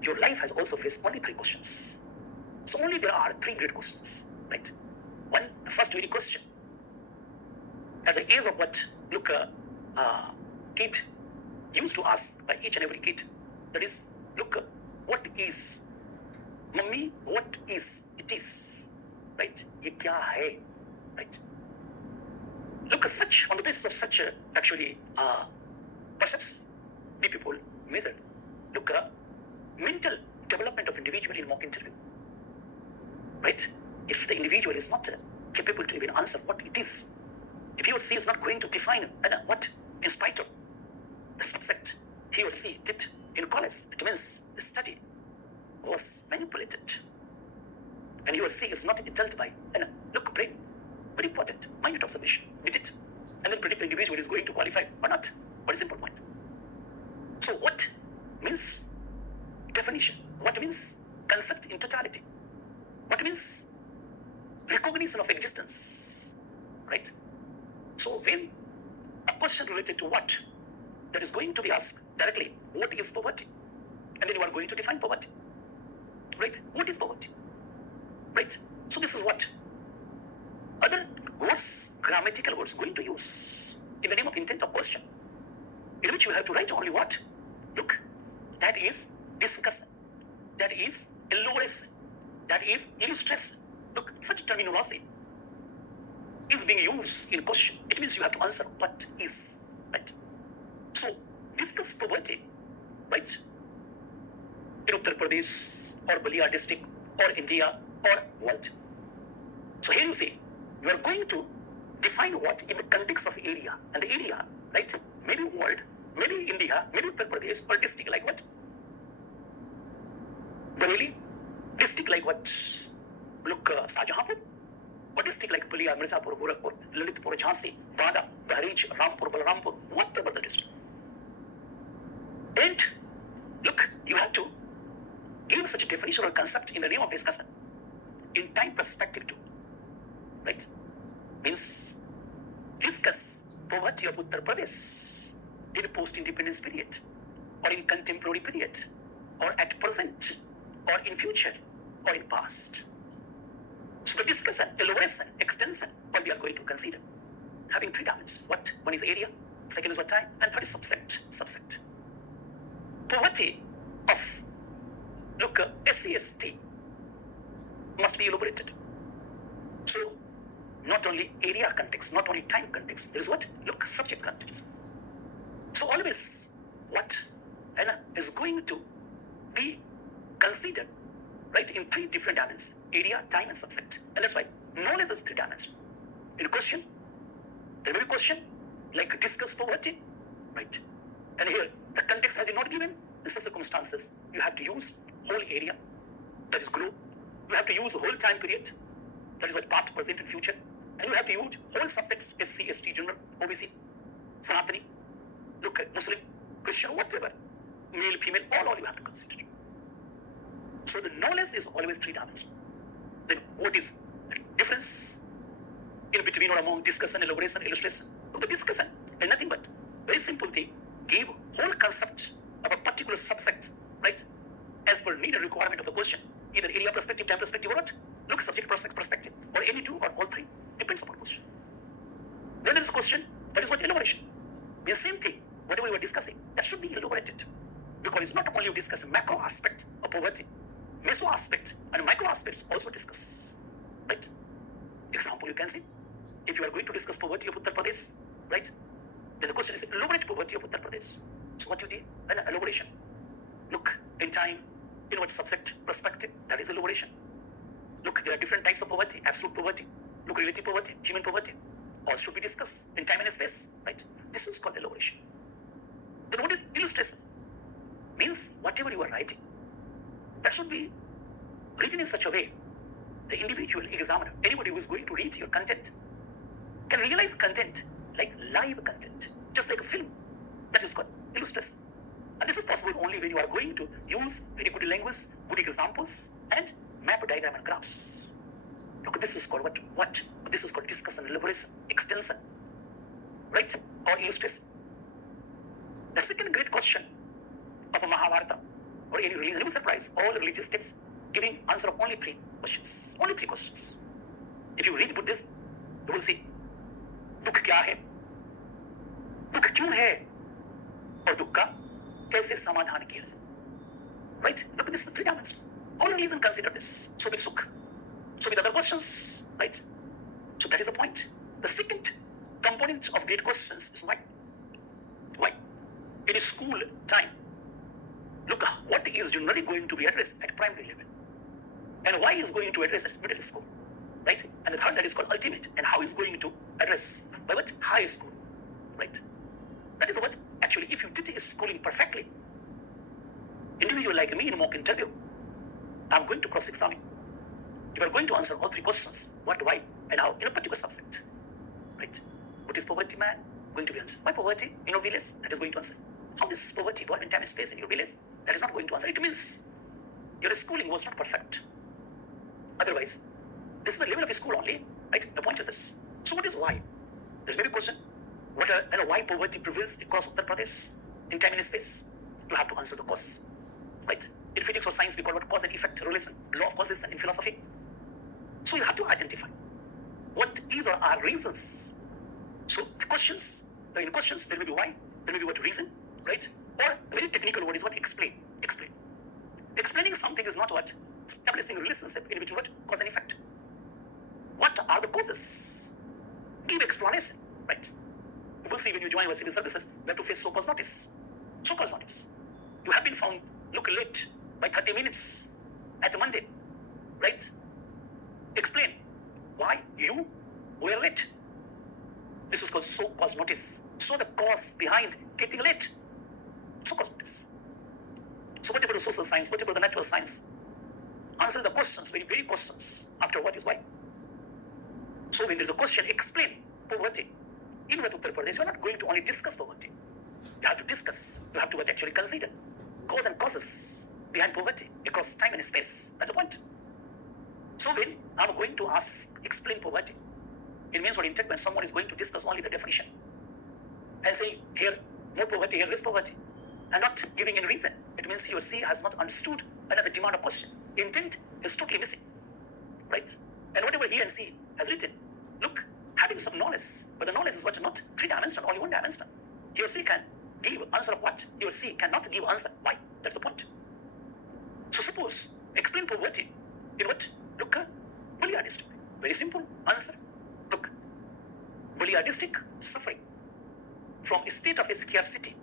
your life has also faced only three questions. So only there are three great questions, right? One, the first very question. At the age of what kid used to ask by each and every kid, that is, what is, mummy, what is, it is, right? Ye kya hai, right? On the basis of such actually perception, we people measured. Mental development of individual in mock interview, right? If the individual is not capable to even answer what it is, if he or she is not going to define what, in spite of the subject he or she did in college, it means the study was manipulated, and he or she is not indulged by brain, very important, minute observation, did it, and then predict the individual is going to qualify or not. What is the important point? So what means definition? What means concept in totality? What means recognition of existence, right? So when a question related to what, that is going to be asked directly, what is poverty? And then you are going to define poverty, right? What is poverty, right? So this is what other words, grammatical words, going to use in the name of intent of question, in which you have to write only what? That is discussion, that is elaboration, that is illustration. Such terminology is being used in question. It means you have to answer what is, right? So discuss poverty, right? In Uttar Pradesh or Balia district or India or world. So here you say you are going to define what in the context of area, and the area, right? Maybe world, maybe India, maybe Uttar Pradesh, or district like what? Bareilly, district like what? Shahjahanpur, or district like Balia, Mirzapur, Gorakhpur, Lalitpur, Jhansi, Bada, Bahreich, Rampur, Balrampur, whatever the district. And you have to give such a definition or concept in the name of discussion in time perspective too, right? Means discuss poverty of Uttar Pradesh in post-independence period, or in contemporary period, or at present, or in future, or in past. So the discussion, elaboration, extension, what we are going to consider, having three dimensions. What? One is area, second is what time, and third is subject. Poverty of, look, SCST must be elaborated. So not only area context, not only time context, there is what? Look, subject context. So always what is going to be considered, right, in three different dimensions: area, time, and subject. And that's why knowledge is three dimensions. In a question, there may be question like discuss poverty, right? And here the context has been not given. In such circumstances, you have to use whole area, that is globe. You have to use whole time period, that is what past, present, and future. And you have to use whole subjects: SC, ST, general, OBC, Sanatani, look at Muslim, Christian, whatever, male, female, all you have to consider. So the knowledge is always three dimensions. Then what is the difference in between or among discussion, elaboration, illustration? The discussion is nothing but very simple thing: give whole concept of a particular subject, right, as per need and requirement of the question, either area perspective, time perspective, or what? Look, subject perspective, or any two, or all three, depends upon question. Then there is a question, that is what elaboration. The same thing, whatever we were discussing, that should be elaborated, because it's not only you discuss macro aspect of poverty, meso aspect and micro aspects also discuss, right? Example you can see, if you are going to discuss poverty of Uttar Pradesh, right, then the question is elaborate poverty of Uttar Pradesh. So what you did? Then elaboration. Look, in time, in what subject perspective, that is elaboration. Look, there are different types of poverty: absolute poverty, look, relative poverty, human poverty. All should be discussed in time and space, right? This is called elaboration. Then what is illustration? Means whatever you are writing, that should be written in such a way the individual examiner, anybody who is going to read your content, can realize content like live content, just like a film. That is called illustration. And this is possible only when you are going to use very good language, good examples, and map, diagram, and graphs. Look, this is called what? This is called discussion, elaboration, extension, right? Or illustration. The second great question of a Mahabharata or any religion, you will surprise all religious texts giving answer of only three questions. Only three questions. If you read Buddhism, you will see दुख क्या है, दुख क्यों है, और दुख का कैसे समाधान किया जाए. Right? Look at this, three dimensions. All religions consider this. So with Sukh, so with other questions, right? So that is the point. The second component of great questions is why. Why? It is school time. Look, what is generally going to be addressed at primary level, and why is going to address at middle school, right? And the third, that is called ultimate, and how is going to address by what? High school, right? That is what actually, if you did schooling perfectly, individual like me in a mock interview, I'm going to cross-examine. You are going to answer all three questions: what, why, and how in a particular subject, right? What is poverty, man? Going to be answered. Why poverty in your village? That is going to answer. How this poverty, what in time and space in your village? That is not going to answer. It means your schooling was not perfect. Otherwise, this is the level of school only, right? The point is this. So what is why? There's maybe a question. What why poverty prevails across Uttar Pradesh in time and space? You have to answer the cause, right? In physics or science, we call what cause and effect relation, law of causes, and in philosophy. So you have to identify what is or are reasons. So the questions, in questions, there may be why, there may be what reason, right? Or a very technical word is what explain. Explain. Explaining something is not what establishing a relationship in between what cause and effect. What are the causes? Give explanation, right? You will see when you join our civil services, you have to face so-cause notice. So-cause notice. You have been found, look, late by 30 minutes at Monday, right? Explain why you were late. This is called so-cause notice. So the cause behind getting late. So-cause notice. So whatever the social science, whatever the natural science, answer the questions, very, very questions. After what is why. So when there's a question, explain poverty. In Uttar Pradesh, you are not going to only discuss poverty. You have to discuss. You have to actually consider cause and causes behind poverty across time and space. That's the point. So when I'm going to explain poverty, it means what in fact when someone is going to discuss only the definition and say here more poverty, here less poverty, and not giving any reason, it means he or she has not understood another demand of question. Intent is totally missing, right? And whatever he and she has written, look, having some knowledge, but the knowledge is what? Not three-dimensional, only one-dimensional. He or she can give answer of what? He or she cannot give answer. Why? That's the point. So suppose, explain poverty in what? Look, Buliadistic. Very simple answer. Look, Buliadistic suffering from a state of scarcity,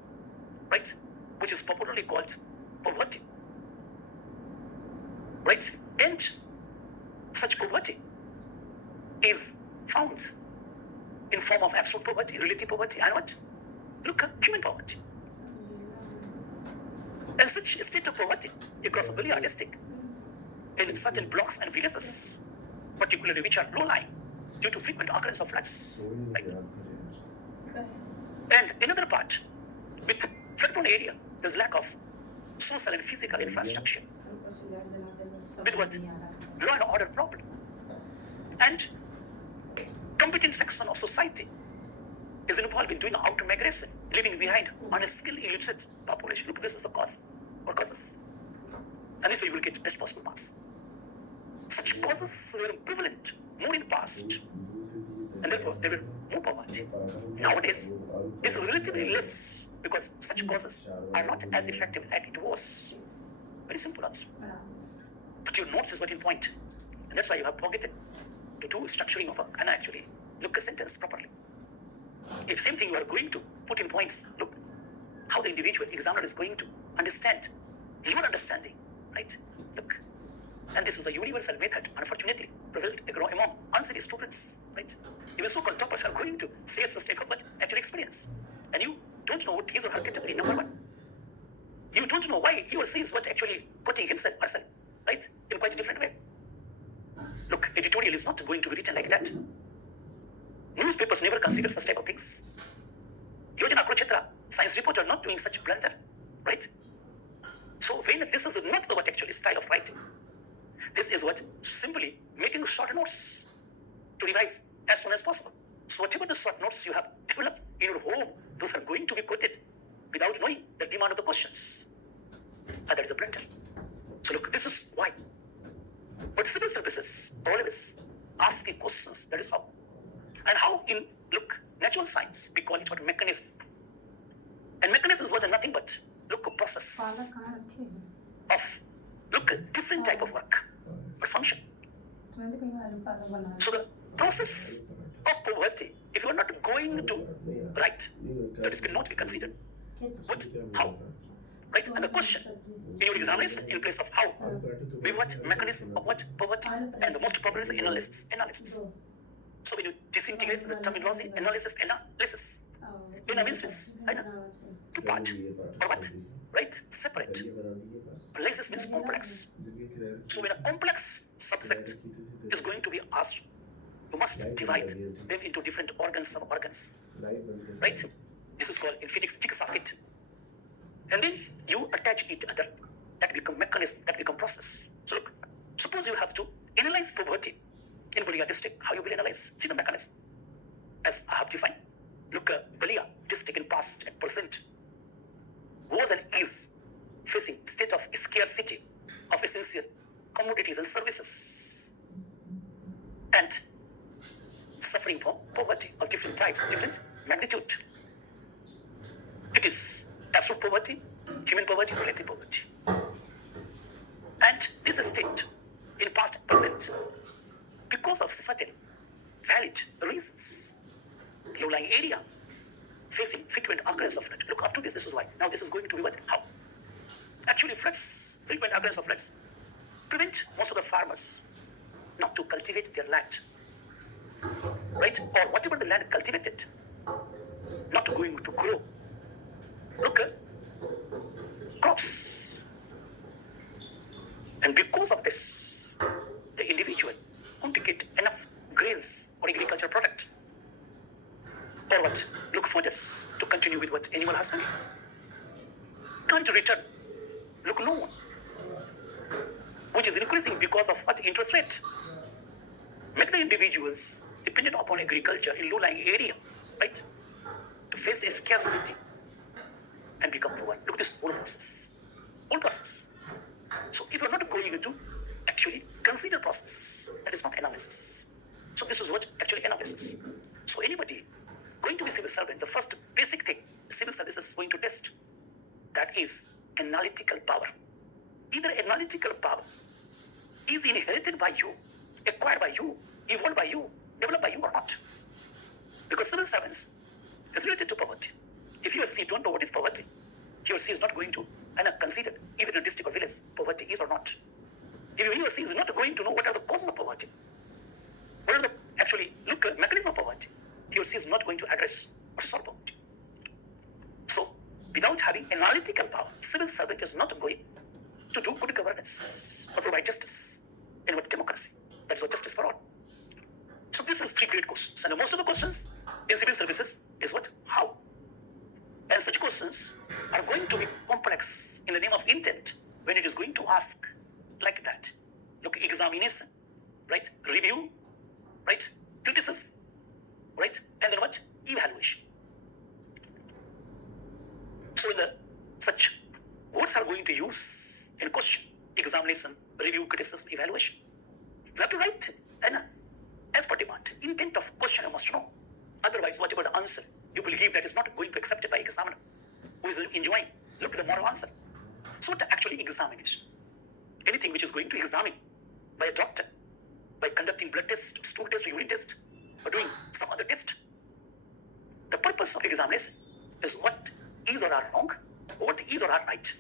right? Which is popularly called poverty, right? And such poverty is found in form of absolute poverty, relative poverty, and what? Look, human poverty. And such a state of poverty across a Buliadistic in certain blocks and villages, particularly which are low-lying due to frequent occurrence of floods. Right? And another part, with flood-prone area, there's lack of social and physical infrastructure. With what? Law and order problem. And competent section of society is involved in doing out-migration, leaving behind unskilled, illiterate population. Look, this is the cause or causes. And this way you will get best possible marks. Such causes were prevalent more in the past, and therefore they were more poverty. Nowadays, this is relatively less because such causes are not as effective as it was. Very simple answer. But your notes is what in point, and that's why you have forgotten to do structuring of and actually look a sentence properly. If same thing you are going to put in points, look how the individual examiner is going to understand your understanding, right? Look. And this is the universal method, unfortunately, prevailed among unserious students, right? Even so-called toppers are going to say such type of actual experience. And you don't know what his or her category, number one. You don't know why he or she is what actually putting himself, herself, right? In quite a different way. Look, editorial is not going to be written like that. Newspapers never consider such type of things. Yojana Kurukshetra, science reporter not doing such blunder, right? So when this is not what actually style of writing, this is what simply making short notes to revise as soon as possible. So whatever the short notes you have developed in your home, those are going to be quoted without knowing the demand of the questions. And that is a blunder. So look, this is why. But civil services always asking questions. That is how. And how in, look, natural science, we call it what mechanism. And mechanism is what nothing but, look, a process of, look, a different type of work or function. So the process of poverty, if you are not going to write, that is cannot be considered. What? How? Right? And the question in your examination in place of how, we what mechanism of what poverty, and the most popular is analysis. So when you disintegrate the terminology, analysis. Analysis, right? Two part or what? Right? Separate. Analysis means complex. So when a complex subject is going to be asked, you must divide them into different organs, sub-organs. Right? This is called in physics fix of it. And then you attach each other. That become mechanism, that become process. So look, suppose you have to analyze poverty in Bulia district. How you will analyze? See the mechanism. As I have defined. Look, Bulia district in past and present was and is facing state of scarcity of essential commodities and services, and suffering from poverty of different types, different magnitude. It is absolute poverty, human poverty, relative poverty. And this state in past and present, because of certain valid reasons, low-lying area facing frequent occurrence of flood. Look, up to this is why. Now this is going to be what? How? Actually, floods, frequent occurrence of floods, prevent most of the farmers not to cultivate their land, right? Or whatever the land cultivated, not going to grow. Look, crops. And because of this, the individual won't get enough grains or agricultural product. Or what? Look for this to continue with what animal husbandry. Can't return. Look, loan, which is increasing because of what? Interest rate. Make the individuals dependent upon agriculture in low-lying area, right? To face a scarcity and become poor. Look at this whole process. Whole process. So if you're not going to actually actually consider process. That is not analysis. So this is what actually analysis. So anybody going to be civil servant, the first basic thing civil services is going to test, that is analytical power. Either analytical power is inherited by you, acquired by you, evolved by you, developed by you or not. Because civil servants is related to poverty. If you or she don't know what is poverty, he or she is not going to consider, even in a district or village, poverty is or not. If he or she is not going to know what are the causes of poverty, what are the actually mechanism of poverty, he or she is not going to address or solve poverty. So, without having analytical power, civil servant is not going to do good governance or provide justice in what democracy. That is what justice for all. So this is three great questions, and most of the questions in civil services is what? How? And such questions are going to be complex in the name of intent when it is going to ask like that. Look, examination, right? Review, right? Criticism, right? And then what? Evaluation. So in the such words are going to use in question: examination, review, criticism, evaluation. You have to write and as per demand. Intent of question you must know. Otherwise, whatever the answer you will give, that is not going to be accepted by examiner who is enjoying. Look at the moral answer. So what actually examination? Anything which is going to examine by a doctor, by conducting blood test, stool test, urine test, or doing some other test. The purpose of examination is what is or are wrong, or what is or are right.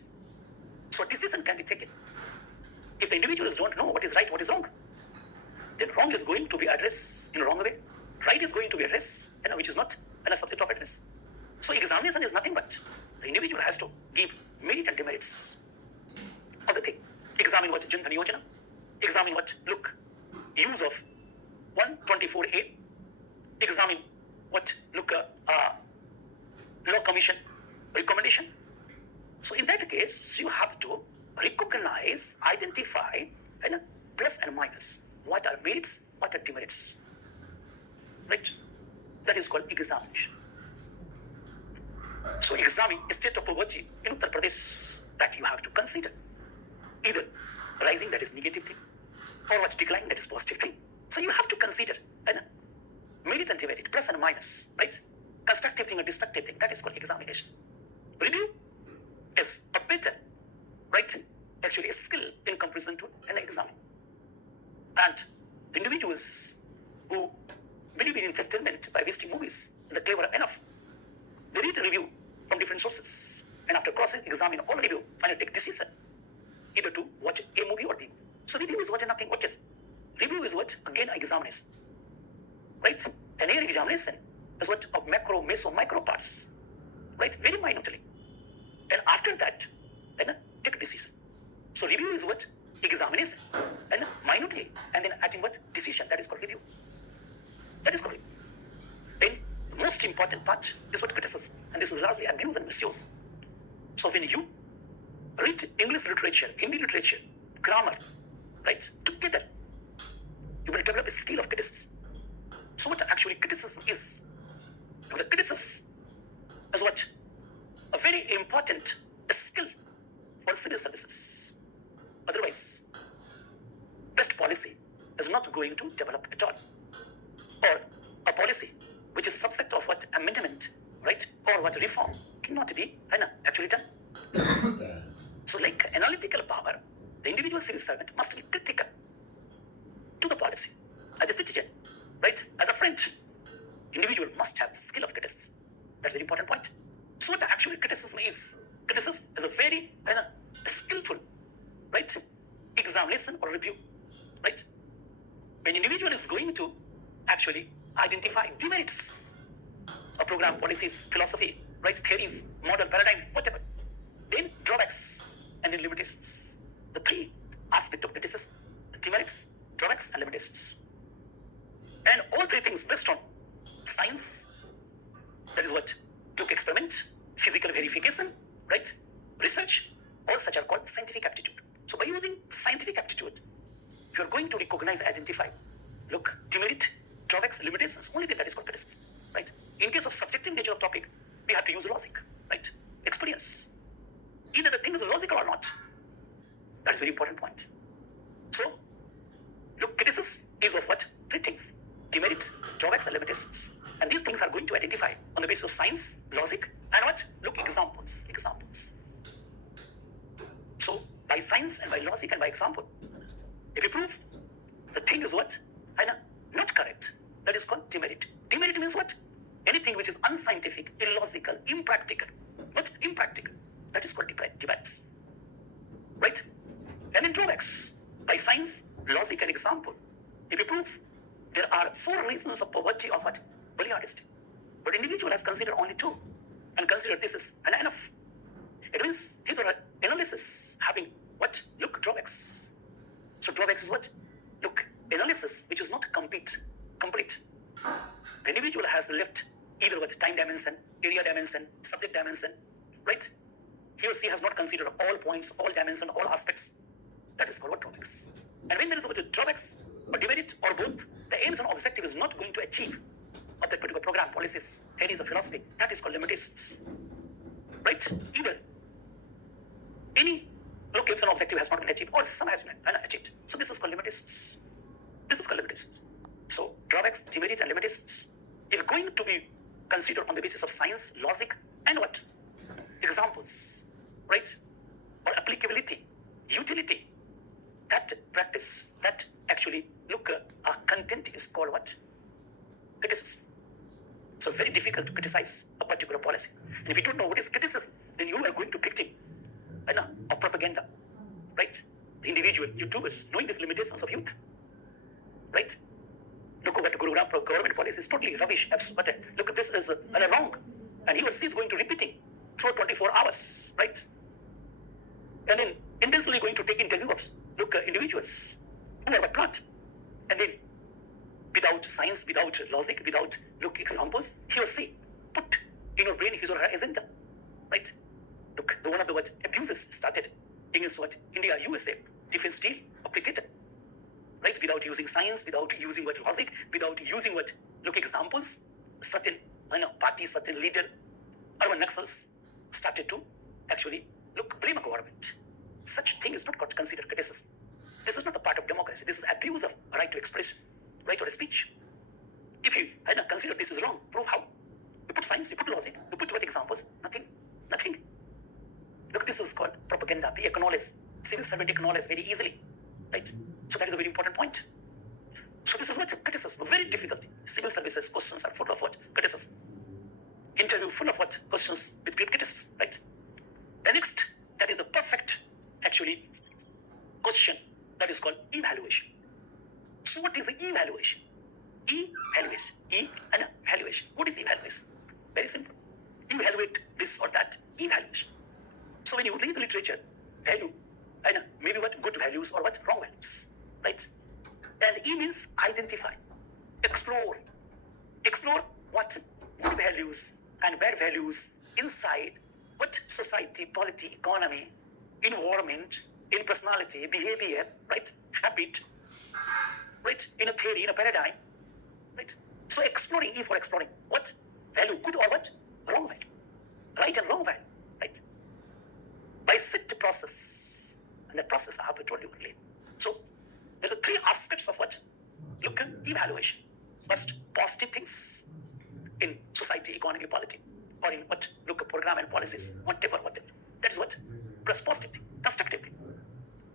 So a decision can be taken. If the individuals don't know what is right, what is wrong, then wrong is going to be addressed in a wrong way. Right is going to be addressed, which is not a subject of address. So examination is nothing but the individual has to give merit and demerits of the thing. Examine what Jan Dhan Yojana. Examine what, look, use of 124A. Examine what, look, Law Commission recommendation. So in that case, you have to recognize, identify, plus and minus. What are merits, what are demerits. Right? That is called examination. So examine state of poverty in Uttar Pradesh, that you have to consider. Either rising, that is negative thing, or what decline, that is positive thing. So you have to consider merit and demerit, plus and minus, right? Constructive thing or destructive thing, that is called examination. Review is a better, right? Actually a skill in comparison to an exam. And the individuals who believe in entertainment by visiting movies, they're clever enough. They read a review from different sources, and after cross-examine all review, finally take decision either to watch a movie or B. So review is what and nothing. What is? Review is what? Again, examination. Right? An air examination is what? Of macro, meso, micro parts. Right? Very minutely. And after that, take a decision. So review is what? Examination. And minutely. And then adding what? Decision. That is called review. That is called review. Then the most important part is what? Criticism. And this is largely abuse and misuse. So when you read English literature, Hindi literature, grammar, right, together, you will develop a skill of criticism. So what actually criticism is? The criticism is what? A very important skill for civil services. Otherwise, best policy is not going to develop at all. Or a policy which is subject of what? Amendment, right? Or what? Reform cannot be actually done. So like analytical power, the individual civil servant must be critical to the policy. As a citizen, right? As a friend, individual must have skill of criticism. That's a very important point. So what actually criticism is? Criticism is a very skillful, right, examination or review, right? When individual is going to actually identify demerits of program, policies, philosophy, right, theories, model, paradigm, whatever, then drawbacks and then limitations. The three aspects of criticism: the demerits, drawbacks, and limitations. And all three things based on science, that is what? Look, experiment, physical verification, right? Research, all such are called scientific aptitude. So by using scientific aptitude, you are going to recognize, identify, look, demerit, drawbacks, limitations, only thing that is called criticism, right? In case of subjective nature of topic, we have to use logic, right? Experience. Either the thing is logical or not. That's a very important point. So is of what? Three things: demerit, drawbacks, and limitations. And these things are going to identify on the basis of science, logic, and what? Look, examples. Examples. So, by science and by logic and by example, if you prove the thing is what? And not correct, that is called demerit. Demerit means what? Anything which is unscientific, illogical, impractical. What? Impractical. That is called demerits. Right? And in drawbacks, by science, logic, and example, if you prove there are 4 reasons of poverty of what? Body honesty. But individual has considered only 2 and considered this is enough. It means his or her analysis having what? Look, drawbacks. So drawbacks is what? Look, analysis which is not complete. The individual has left either what? Time dimension, area dimension, subject dimension, right? He or she has not considered all points, all dimensions, all aspects. That is called what? Drawbacks. And when there is what? Drawbacks or demerit or both, the aims and objective is not going to achieve of that particular program, policies, theories, or philosophy. That is called limitations. Right? Either any aims and objective has not been achieved or some has been achieved. So this is called limitations. This is called limitations. So drawbacks, demerit, and limitations, if going to be considered on the basis of science, logic, and what? Examples, right? Or applicability, utility, that practice, that actually look, content is called what? Criticism. So very difficult to criticize a particular policy. And if you don't know what is criticism, then you are going to victim of propaganda, right? The individual YouTubers knowing these limitations of youth, right? Look at the Gurugram government policy is totally rubbish. But look, this is wrong, and he or she is going to repeating through 24 hours, right? And then intensely going to take interview of individuals who are not, and then without science, without logic, without examples, he or she put in your brain his or her agenda, right? Look, the one of the what abuses started against what India, USA, defense deal of Predator, right? Without using science, without using what logic, without using what examples, certain party, certain leader, urban Naxals started to actually blame a government. Such thing is not considered criticism. This is not a part of democracy. This is abuse of right to express, right to speech. If you consider this is wrong, prove how. You put science, you put logic, you put what examples? Nothing. Look, this is called propaganda. Be acknowledged. Civil servant acknowledged very easily, right? So that is a very important point. So this is what criticism, very difficult. Civil services questions are full of what? Criticism. Interview full of what? Questions with great criticism, right? The next, that is the perfect, actually, question that is called evaluation. So what is the evaluation? Evaluation. What is evaluation? Very simple. You evaluate this or that. Evaluation. So when you read the literature, value, maybe what good values or what wrong values, right? And E means identify, explore what good values and bad values inside what society, polity, economy, environment, in personality, behavior, right? Habit, right? In a theory, in a paradigm, right? So exploring, E for exploring, what value, good or what wrong value, right and wrong value, right? By set process, and that process I have told you earlier. So there's 3 aspects of what? Look at evaluation. First, positive things in society, economy, polity, or in what? Look at program and policies, whatever. That is what? Plus positive thing, constructive thing.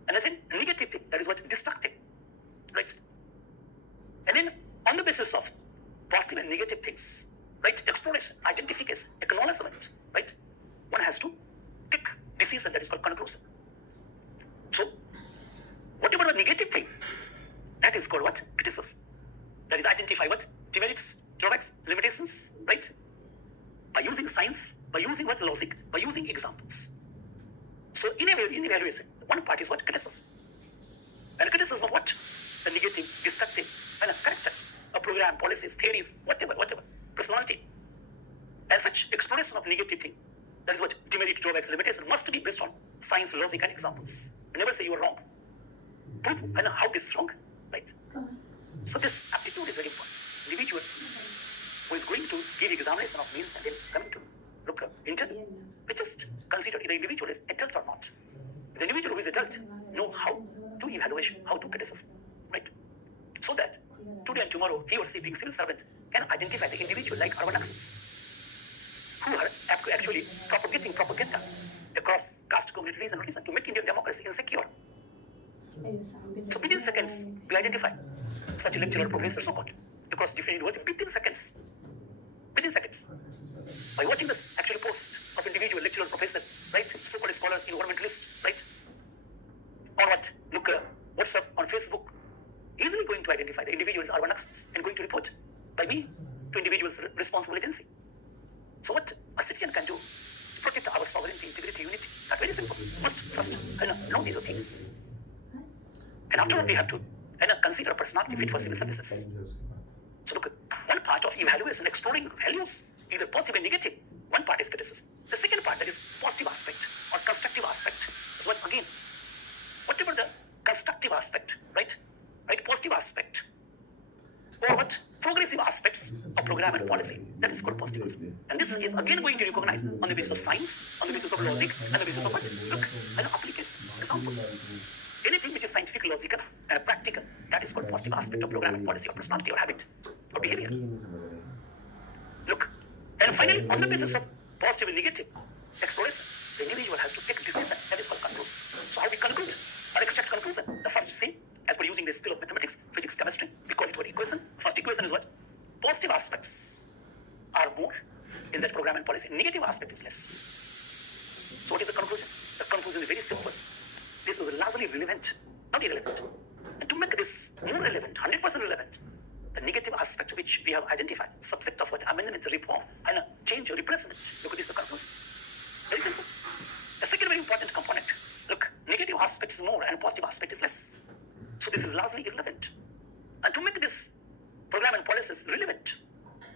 And as in negative thing, that is what? Destructive, right? And then on the basis of positive and negative things, right? Exploration, identification, acknowledgement, right? One has to take decision, that is called conclusion. So whatever the negative thing, that is called what? Criticism. That is identify what? Demerits, drawbacks, limitations, right? By using science, by using what? Logic, by using examples. So in evaluation, one part is what? Criticism. And criticism of what? The negative, destructive, character, a program, policies, theories, whatever, personality. As such, exploration of negative thing, that is what? Demerit, drawbacks, limitation must be based on science, logic, and examples. Never say you are wrong. Prove how this is wrong, right? So this aptitude is very important. Individual who is going to give examination of means and then coming to interview, we just consider the individual is adult or not. The individual who is adult know how to evaluation, how to criticism, right? so that today and tomorrow he or she being civil servant can identify the individual like urban Naxals who are actually propagating propaganda across caste communities and reason to make Indian democracy insecure. So within seconds, we identify such a lecturer, professor, so-called, across different universities, within seconds. Within seconds. By watching this actual post of individual lecturer, professor, right, so-called scholars, environmentalists, right, on what, look, WhatsApp, on Facebook, easily going to identify the individuals urban Naxals and going to report by me to individuals responsible agency. So what a citizen can do to protect our sovereignty, integrity, unity, that's very simple. Must first know these things. And after all, we have to consider a personality fit for civil services. So look, one part of evaluation, exploring values, either positive and negative, one part is criticism. The second part, that is positive aspect or constructive aspect, is what, again, whatever the constructive aspect, right, positive aspect, or what progressive aspects of program and policy, that is called positive aspect. And this is again going to be recognized on the basis of science, on the basis of logic, and the basis of what? Look, an application, example. Anything which is scientific, logical, and practical, that is called positive aspect of program and policy or personality or habit or behavior. Look, and finally, on the basis of positive and negative exploration, the individual has to take a decision, that is called conclusion. So how we conclude or extract conclusion? The first C, as per using the skill of mathematics, physics, chemistry, we call it what equation. First equation is what? Positive aspects are more in that program and policy. Negative aspect is less. So what is the conclusion? The conclusion is very simple. This is largely relevant, not irrelevant. And to make this more relevant, 100% relevant, the negative aspect which we have identified, subject of what amendment, reform, and change or replacement. Look at this, the conclusion. Very simple. The second very important component. Look, negative aspect is more and positive aspect is less. So this is largely irrelevant. And to make this program and policies relevant,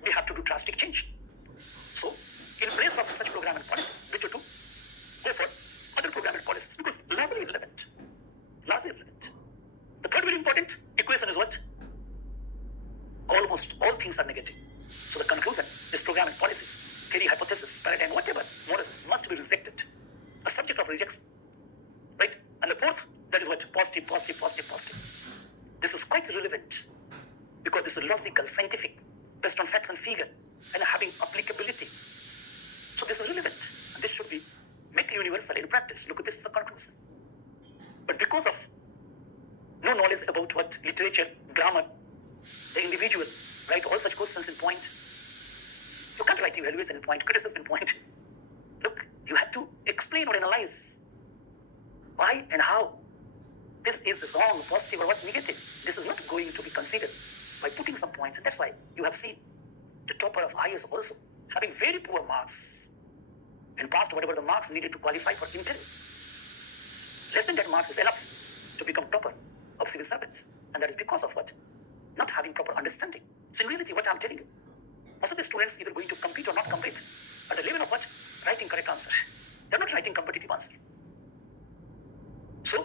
we have to do drastic change. So, in place of such program and policies, we have to go for other program and policies because largely irrelevant. Largely irrelevant. The third very important equation is what? Almost all things are negative. So the conclusion, this program and policies, theory, hypothesis, paradigm, whatever, models must be rejected. A subject of rejection. Right? And the fourth, that is what? Positive, positive, positive, positive. This is quite relevant because this is logical, scientific, based on facts and figure, and having applicability. So this is relevant. And this should be make universal in practice. Look at this, the conclusion. But because of no knowledge about what literature, grammar, the individual, write all such questions in point. You can't write evaluation in point, criticism in point. Look, you have to explain or analyze why and how this is wrong, positive, or what's negative. This is not going to be considered by putting some points. And that's why you have seen the topper of IS also having very poor marks and passed whatever the marks needed to qualify for interview. Less than that marks is enough to become topper of civil servant. And that is because of what? Not having proper understanding. So in reality, what I'm telling you, most of the students either going to compete or not compete at the level of what? Writing correct answer. They're not writing competitive answer. So